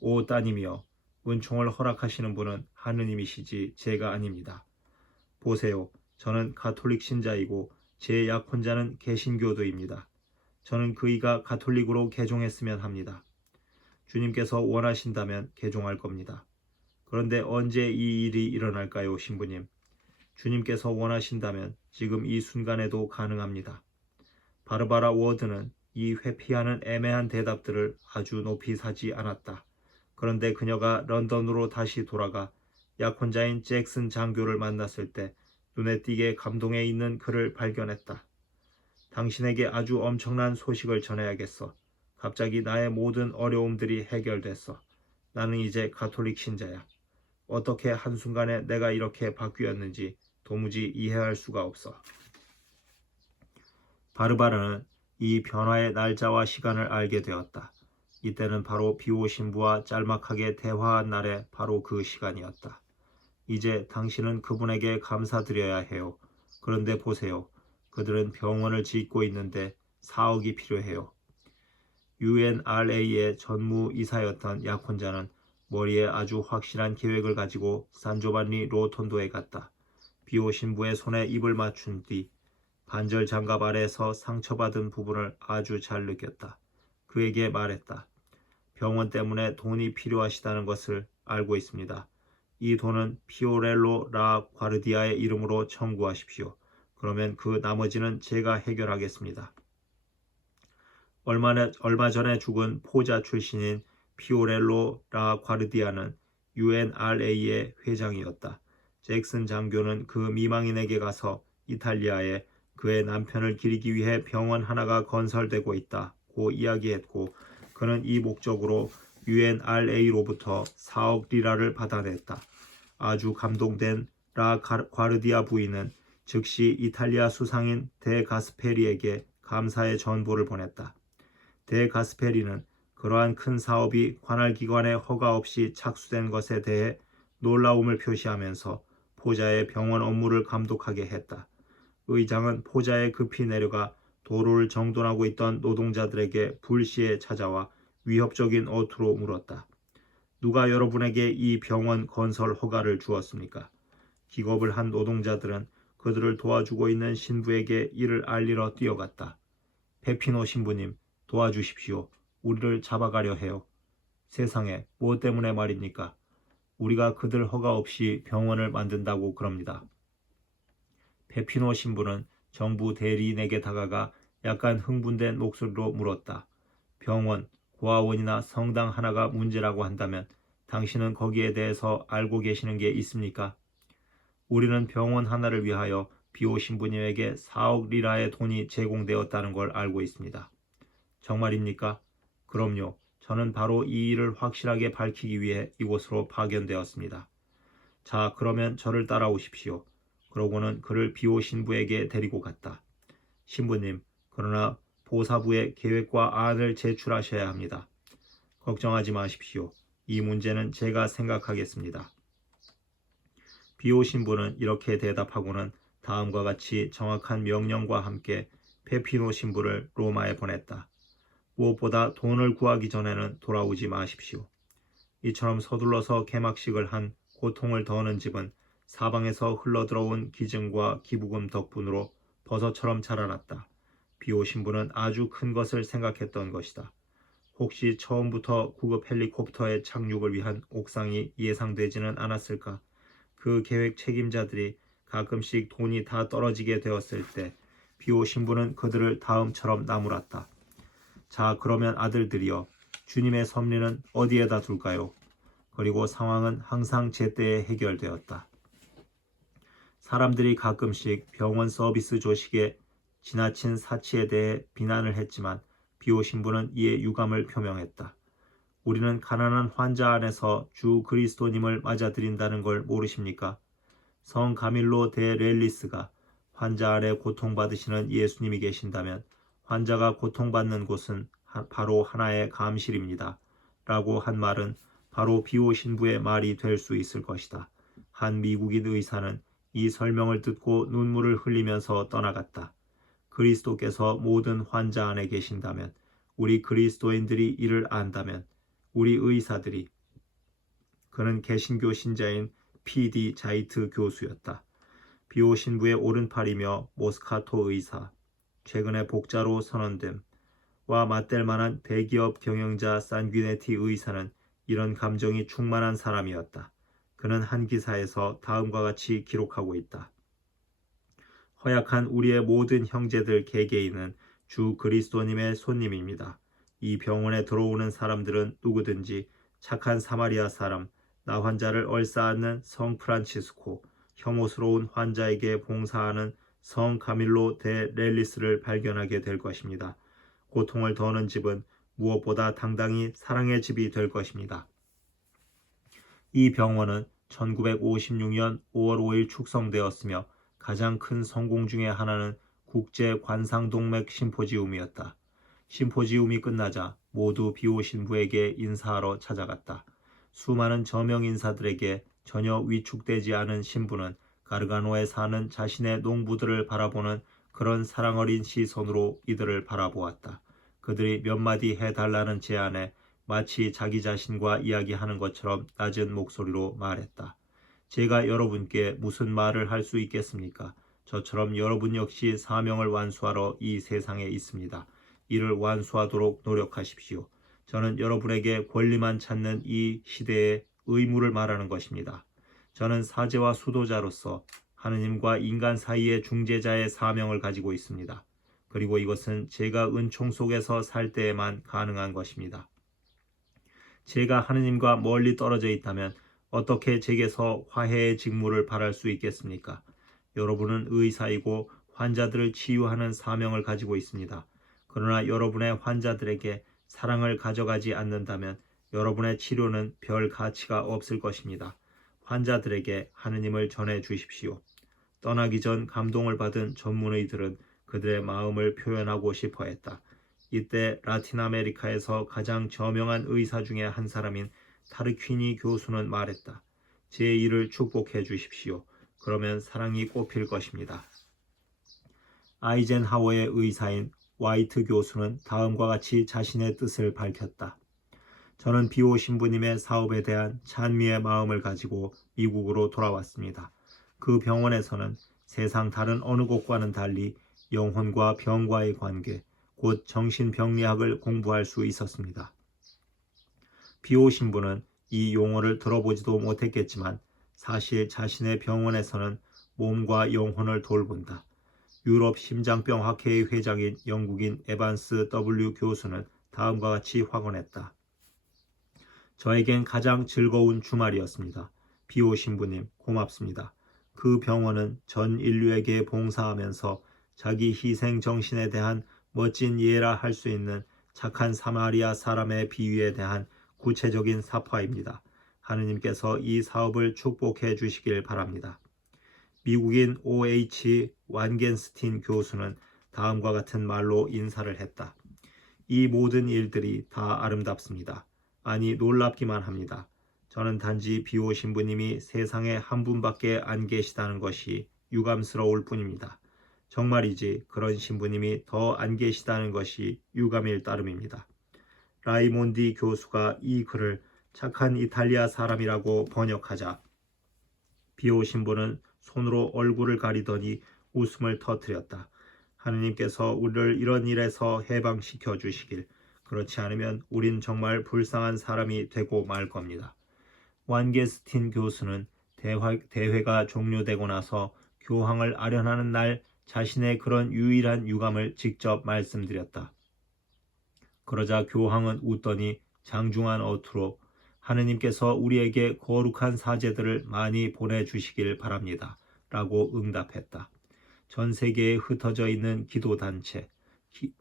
오 따님이여, 은총을 허락하시는 분은 하느님이시지 제가 아닙니다. 보세요. 저는 가톨릭 신자이고 제 약혼자는 개신교도입니다. 저는 그이가 가톨릭으로 개종했으면 합니다. 주님께서 원하신다면 개종할 겁니다. 그런데 언제 이 일이 일어날까요, 신부님? 주님께서 원하신다면 지금 이 순간에도 가능합니다. 바르바라 워드는 이 회피하는 애매한 대답들을 아주 높이 사지 않았다. 그런데 그녀가 런던으로 다시 돌아가 약혼자인 잭슨 장교를 만났을 때 눈에 띄게 감동해 있는 그를 발견했다. 당신에게 아주 엄청난 소식을 전해야겠어. 갑자기 나의 모든 어려움들이 해결됐어. 나는 이제 가톨릭 신자야. 어떻게 한순간에 내가 이렇게 바뀌었는지 도무지 이해할 수가 없어. 바르바라는 이 변화의 날짜와 시간을 알게 되었다. 이때는 바로 비오 신부와 짤막하게 대화한 날에 바로 그 시간이었다. 이제 당신은 그분에게 감사드려야 해요. 그런데 보세요. 그들은 병원을 짓고 있는데 4억이 필요해요. UNRA의 전무이사였던 약혼자는 머리에 아주 확실한 계획을 가지고 산조반니 로톤도에 갔다. 비오 신부의 손에 입을 맞춘 뒤 반절 장갑 아래에서 상처받은 부분을 아주 잘 느꼈다. 그에게 말했다. 병원 때문에 돈이 필요하시다는 것을 알고 있습니다. 이 돈은 피오렐로 라 과르디아의 이름으로 청구하십시오. 그러면 그 나머지는 제가 해결하겠습니다. 얼마 전에 죽은 포자 출신인 피오렐로 라 과르디아는 UNRA의 회장이었다. 잭슨 장교는 그 미망인에게 가서 이탈리아에 그의 남편을 기리기 위해 병원 하나가 건설되고 있다고 이야기했고 그는 이 목적으로 UNRA로부터 4억 리라를 받아냈다. 아주 감동된 라 과르디아 부인은 즉시 이탈리아 수상인 데 가스페리에게 감사의 전보를 보냈다. 데 가스페리는 그러한 큰 사업이 관할기관의 허가 없이 착수된 것에 대해 놀라움을 표시하면서 포자의 병원 업무를 감독하게 했다. 의장은 포자에 급히 내려가 도로를 정돈하고 있던 노동자들에게 불시에 찾아와 위협적인 어투로 물었다. 누가 여러분에게 이 병원 건설 허가를 주었습니까? 기겁을 한 노동자들은 그들을 도와주고 있는 신부에게 이를 알리러 뛰어갔다. 페피노 신부님, 도와주십시오. 우리를 잡아가려 해요. 세상에, 무엇 때문에 말입니까? 우리가 그들 허가 없이 병원을 만든다고 그럽니다. 페피노 신부는 정부 대리인에게 다가가 약간 흥분된 목소리로 물었다. 병원, 고아원이나 성당 하나가 문제라고 한다면 당신은 거기에 대해서 알고 계시는 게 있습니까? 우리는 병원 하나를 위하여 비오 신부님에게 4억 리라의 돈이 제공되었다는 걸 알고 있습니다. 정말입니까? 그럼요. 저는 바로 이 일을 확실하게 밝히기 위해 이곳으로 파견되었습니다. 자, 그러면 저를 따라오십시오. 그러고는 그를 비오 신부에게 데리고 갔다. 신부님, 그러나 보사부에 계획과 안을 제출하셔야 합니다. 걱정하지 마십시오. 이 문제는 제가 생각하겠습니다. 비오 신부는 이렇게 대답하고는 다음과 같이 정확한 명령과 함께 페피노 신부를 로마에 보냈다. 무엇보다 돈을 구하기 전에는 돌아오지 마십시오. 이처럼 서둘러서 개막식을 한 고통을 더하는 집은 사방에서 흘러들어온 기증과 기부금 덕분으로 버섯처럼 자라났다. 비오 신부는 아주 큰 것을 생각했던 것이다. 혹시 처음부터 구급 헬리콥터의 착륙을 위한 옥상이 예상되지는 않았을까? 그 계획 책임자들이 가끔씩 돈이 다 떨어지게 되었을 때 비오 신부는 그들을 다음처럼 나무랐다. 자, 그러면 아들들이여, 주님의 섭리는 어디에다 둘까요? 그리고 상황은 항상 제때에 해결되었다. 사람들이 가끔씩 병원 서비스 조식에 지나친 사치에 대해 비난을 했지만 비오 신부는 이에 유감을 표명했다. 우리는 가난한 환자 안에서 주 그리스도님을 맞아들인다는 걸 모르십니까? 성 가밀로 데 렐리스가 환자 안에 고통받으시는 예수님이 계신다면 환자가 고통받는 곳은 바로 하나의 감실입니다. 라고 한 말은 바로 비오 신부의 말이 될 수 있을 것이다. 한 미국인 의사는 이 설명을 듣고 눈물을 흘리면서 떠나갔다. 그리스도께서 모든 환자 안에 계신다면, 우리 그리스도인들이 이를 안다면, 우리 의사들이, 그는 개신교 신자인 PD 자이트 교수였다. 비오 신부의 오른팔이며 모스카토 의사, 최근에 복자로 선언됨, 와 맞댈 만한 대기업 경영자 산귀네티 의사는 이런 감정이 충만한 사람이었다. 그는 한 기사에서 다음과 같이 기록하고 있다. 허약한 우리의 모든 형제들 개개인은 주 그리스도님의 손님입니다. 이 병원에 들어오는 사람들은 누구든지 착한 사마리아 사람, 나 환자를 얼싸안는 성 프란치스코, 혐오스러운 환자에게 봉사하는 성 가밀로 데 렐리스를 발견하게 될 것입니다. 고통을 더는 집은 무엇보다 당당히 사랑의 집이 될 것입니다. 이 병원은 1956년 5월 5일 축성되었으며 가장 큰 성공 중의 하나는 국제 관상동맥 심포지움이었다. 심포지움이 끝나자 모두 비오 신부에게 인사하러 찾아갔다. 수많은 저명 인사들에게 전혀 위축되지 않은 신부는 가르가노에 사는 자신의 농부들을 바라보는 그런 사랑 어린 시선으로 이들을 바라보았다. 그들이 몇 마디 해달라는 제안에 마치 자기 자신과 이야기하는 것처럼 낮은 목소리로 말했다. 제가 여러분께 무슨 말을 할 수 있겠습니까? 저처럼 여러분 역시 사명을 완수하러 이 세상에 있습니다. 이를 완수하도록 노력하십시오. 저는 여러분에게 권리만 찾는 이 시대의 의무를 말하는 것입니다. 저는 사제와 수도자로서 하느님과 인간 사이의 중재자의 사명을 가지고 있습니다. 그리고 이것은 제가 은총 속에서 살 때에만 가능한 것입니다. 제가 하느님과 멀리 떨어져 있다면 어떻게 제게서 화해의 직무를 바랄 수 있겠습니까? 여러분은 의사이고 환자들을 치유하는 사명을 가지고 있습니다. 그러나 여러분의 환자들에게 사랑을 가져가지 않는다면 여러분의 치료는 별 가치가 없을 것입니다. 환자들에게 하느님을 전해 주십시오. 떠나기 전 감동을 받은 전문의들은 그들의 마음을 표현하고 싶어 했다. 이때 라틴 아메리카에서 가장 저명한 의사 중에 한 사람인 타르퀴니 교수는 말했다. 제 일을 축복해 주십시오. 그러면 사랑이 꽃필 것입니다. 아이젠하워의 의사인 와이트 교수는 다음과 같이 자신의 뜻을 밝혔다. 저는 비오 신부님의 사업에 대한 찬미의 마음을 가지고 미국으로 돌아왔습니다. 그 병원에서는 세상 다른 어느 곳과는 달리 영혼과 병과의 관계, 곧 정신병리학을 공부할 수 있었습니다. 비오 신부는 이 용어를 들어보지도 못했겠지만 사실 자신의 병원에서는 몸과 영혼을 돌본다. 유럽 심장병학회의 회장인 영국인 에반스 W. 교수는 다음과 같이 확언했다. 저에겐 가장 즐거운 주말이었습니다. 비오 신부님 고맙습니다. 그 병원은 전 인류에게 봉사하면서 자기 희생 정신에 대한 멋진 예라 할 수 있는 착한 사마리아 사람의 비유에 대한 구체적인 사파입니다. 하느님께서 이 사업을 축복해 주시길 바랍니다. 미국인 O.H. 완겐스틴 교수는 다음과 같은 말로 인사를 했다. 이 모든 일들이 다 아름답습니다. 아니 놀랍기만 합니다. 저는 단지 비오 신부님이 세상에 한 분밖에 안 계시다는 것이 유감스러울 뿐입니다. 정말이지 그런 신부님이 더 안 계시다는 것이 유감일 따름입니다. 라이몬디 교수가 이 글을 착한 이탈리아 사람이라고 번역하자 비오 신부는 손으로 얼굴을 가리더니 웃음을 터뜨렸다. 하느님께서 우리를 이런 일에서 해방시켜 주시길. 그렇지 않으면 우린 정말 불쌍한 사람이 되고 말 겁니다. 완게스틴 교수는 대회가 종료되고 나서 교황을 아련하는 날 자신의 그런 유일한 유감을 직접 말씀드렸다. 그러자 교황은 웃더니 장중한 어투로 하느님께서 우리에게 거룩한 사제들을 많이 보내주시길 바랍니다. 라고 응답했다. 전 세계에 흩어져 있는 기도단체,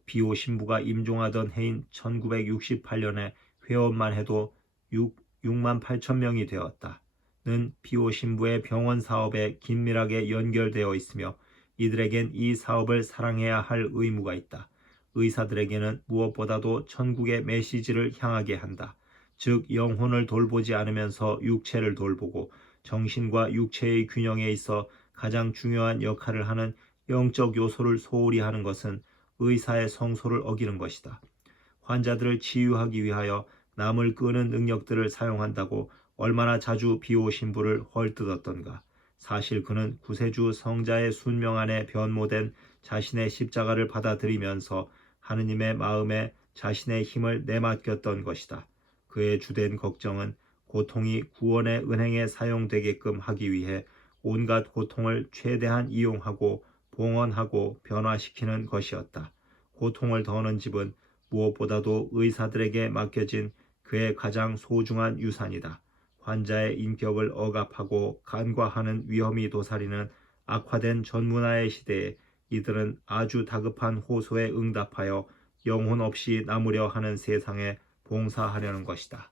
비오 신부가 임종하던 해인 1968년에 회원만 해도 6만 8천 명이 되었다. 는 비오 신부의 병원 사업에 긴밀하게 연결되어 있으며 이들에겐 이 사업을 사랑해야 할 의무가 있다. 의사들에게는 무엇보다도 천국의 메시지를 향하게 한다. 즉 영혼을 돌보지 않으면서 육체를 돌보고 정신과 육체의 균형에 있어 가장 중요한 역할을 하는 영적 요소를 소홀히 하는 것은 의사의 성소를 어기는 것이다. 환자들을 치유하기 위하여 남을 끄는 능력들을 사용한다고 얼마나 자주 비오 신부를 헐뜯었던가. 사실 그는 구세주 성자의 순명 안에 변모된 자신의 십자가를 받아들이면서 하느님의 마음에 자신의 힘을 내맡겼던 것이다. 그의 주된 걱정은 고통이 구원의 은행에 사용되게끔 하기 위해 온갖 고통을 최대한 이용하고 봉헌하고 변화시키는 것이었다. 고통을 더는 집은 무엇보다도 의사들에게 맡겨진 그의 가장 소중한 유산이다. 환자의 인격을 억압하고 간과하는 위험이 도사리는 악화된 전문화의 시대에 이들은 아주 다급한 호소에 응답하여 영혼 없이 남으려 하는 세상에 봉사하려는 것이다.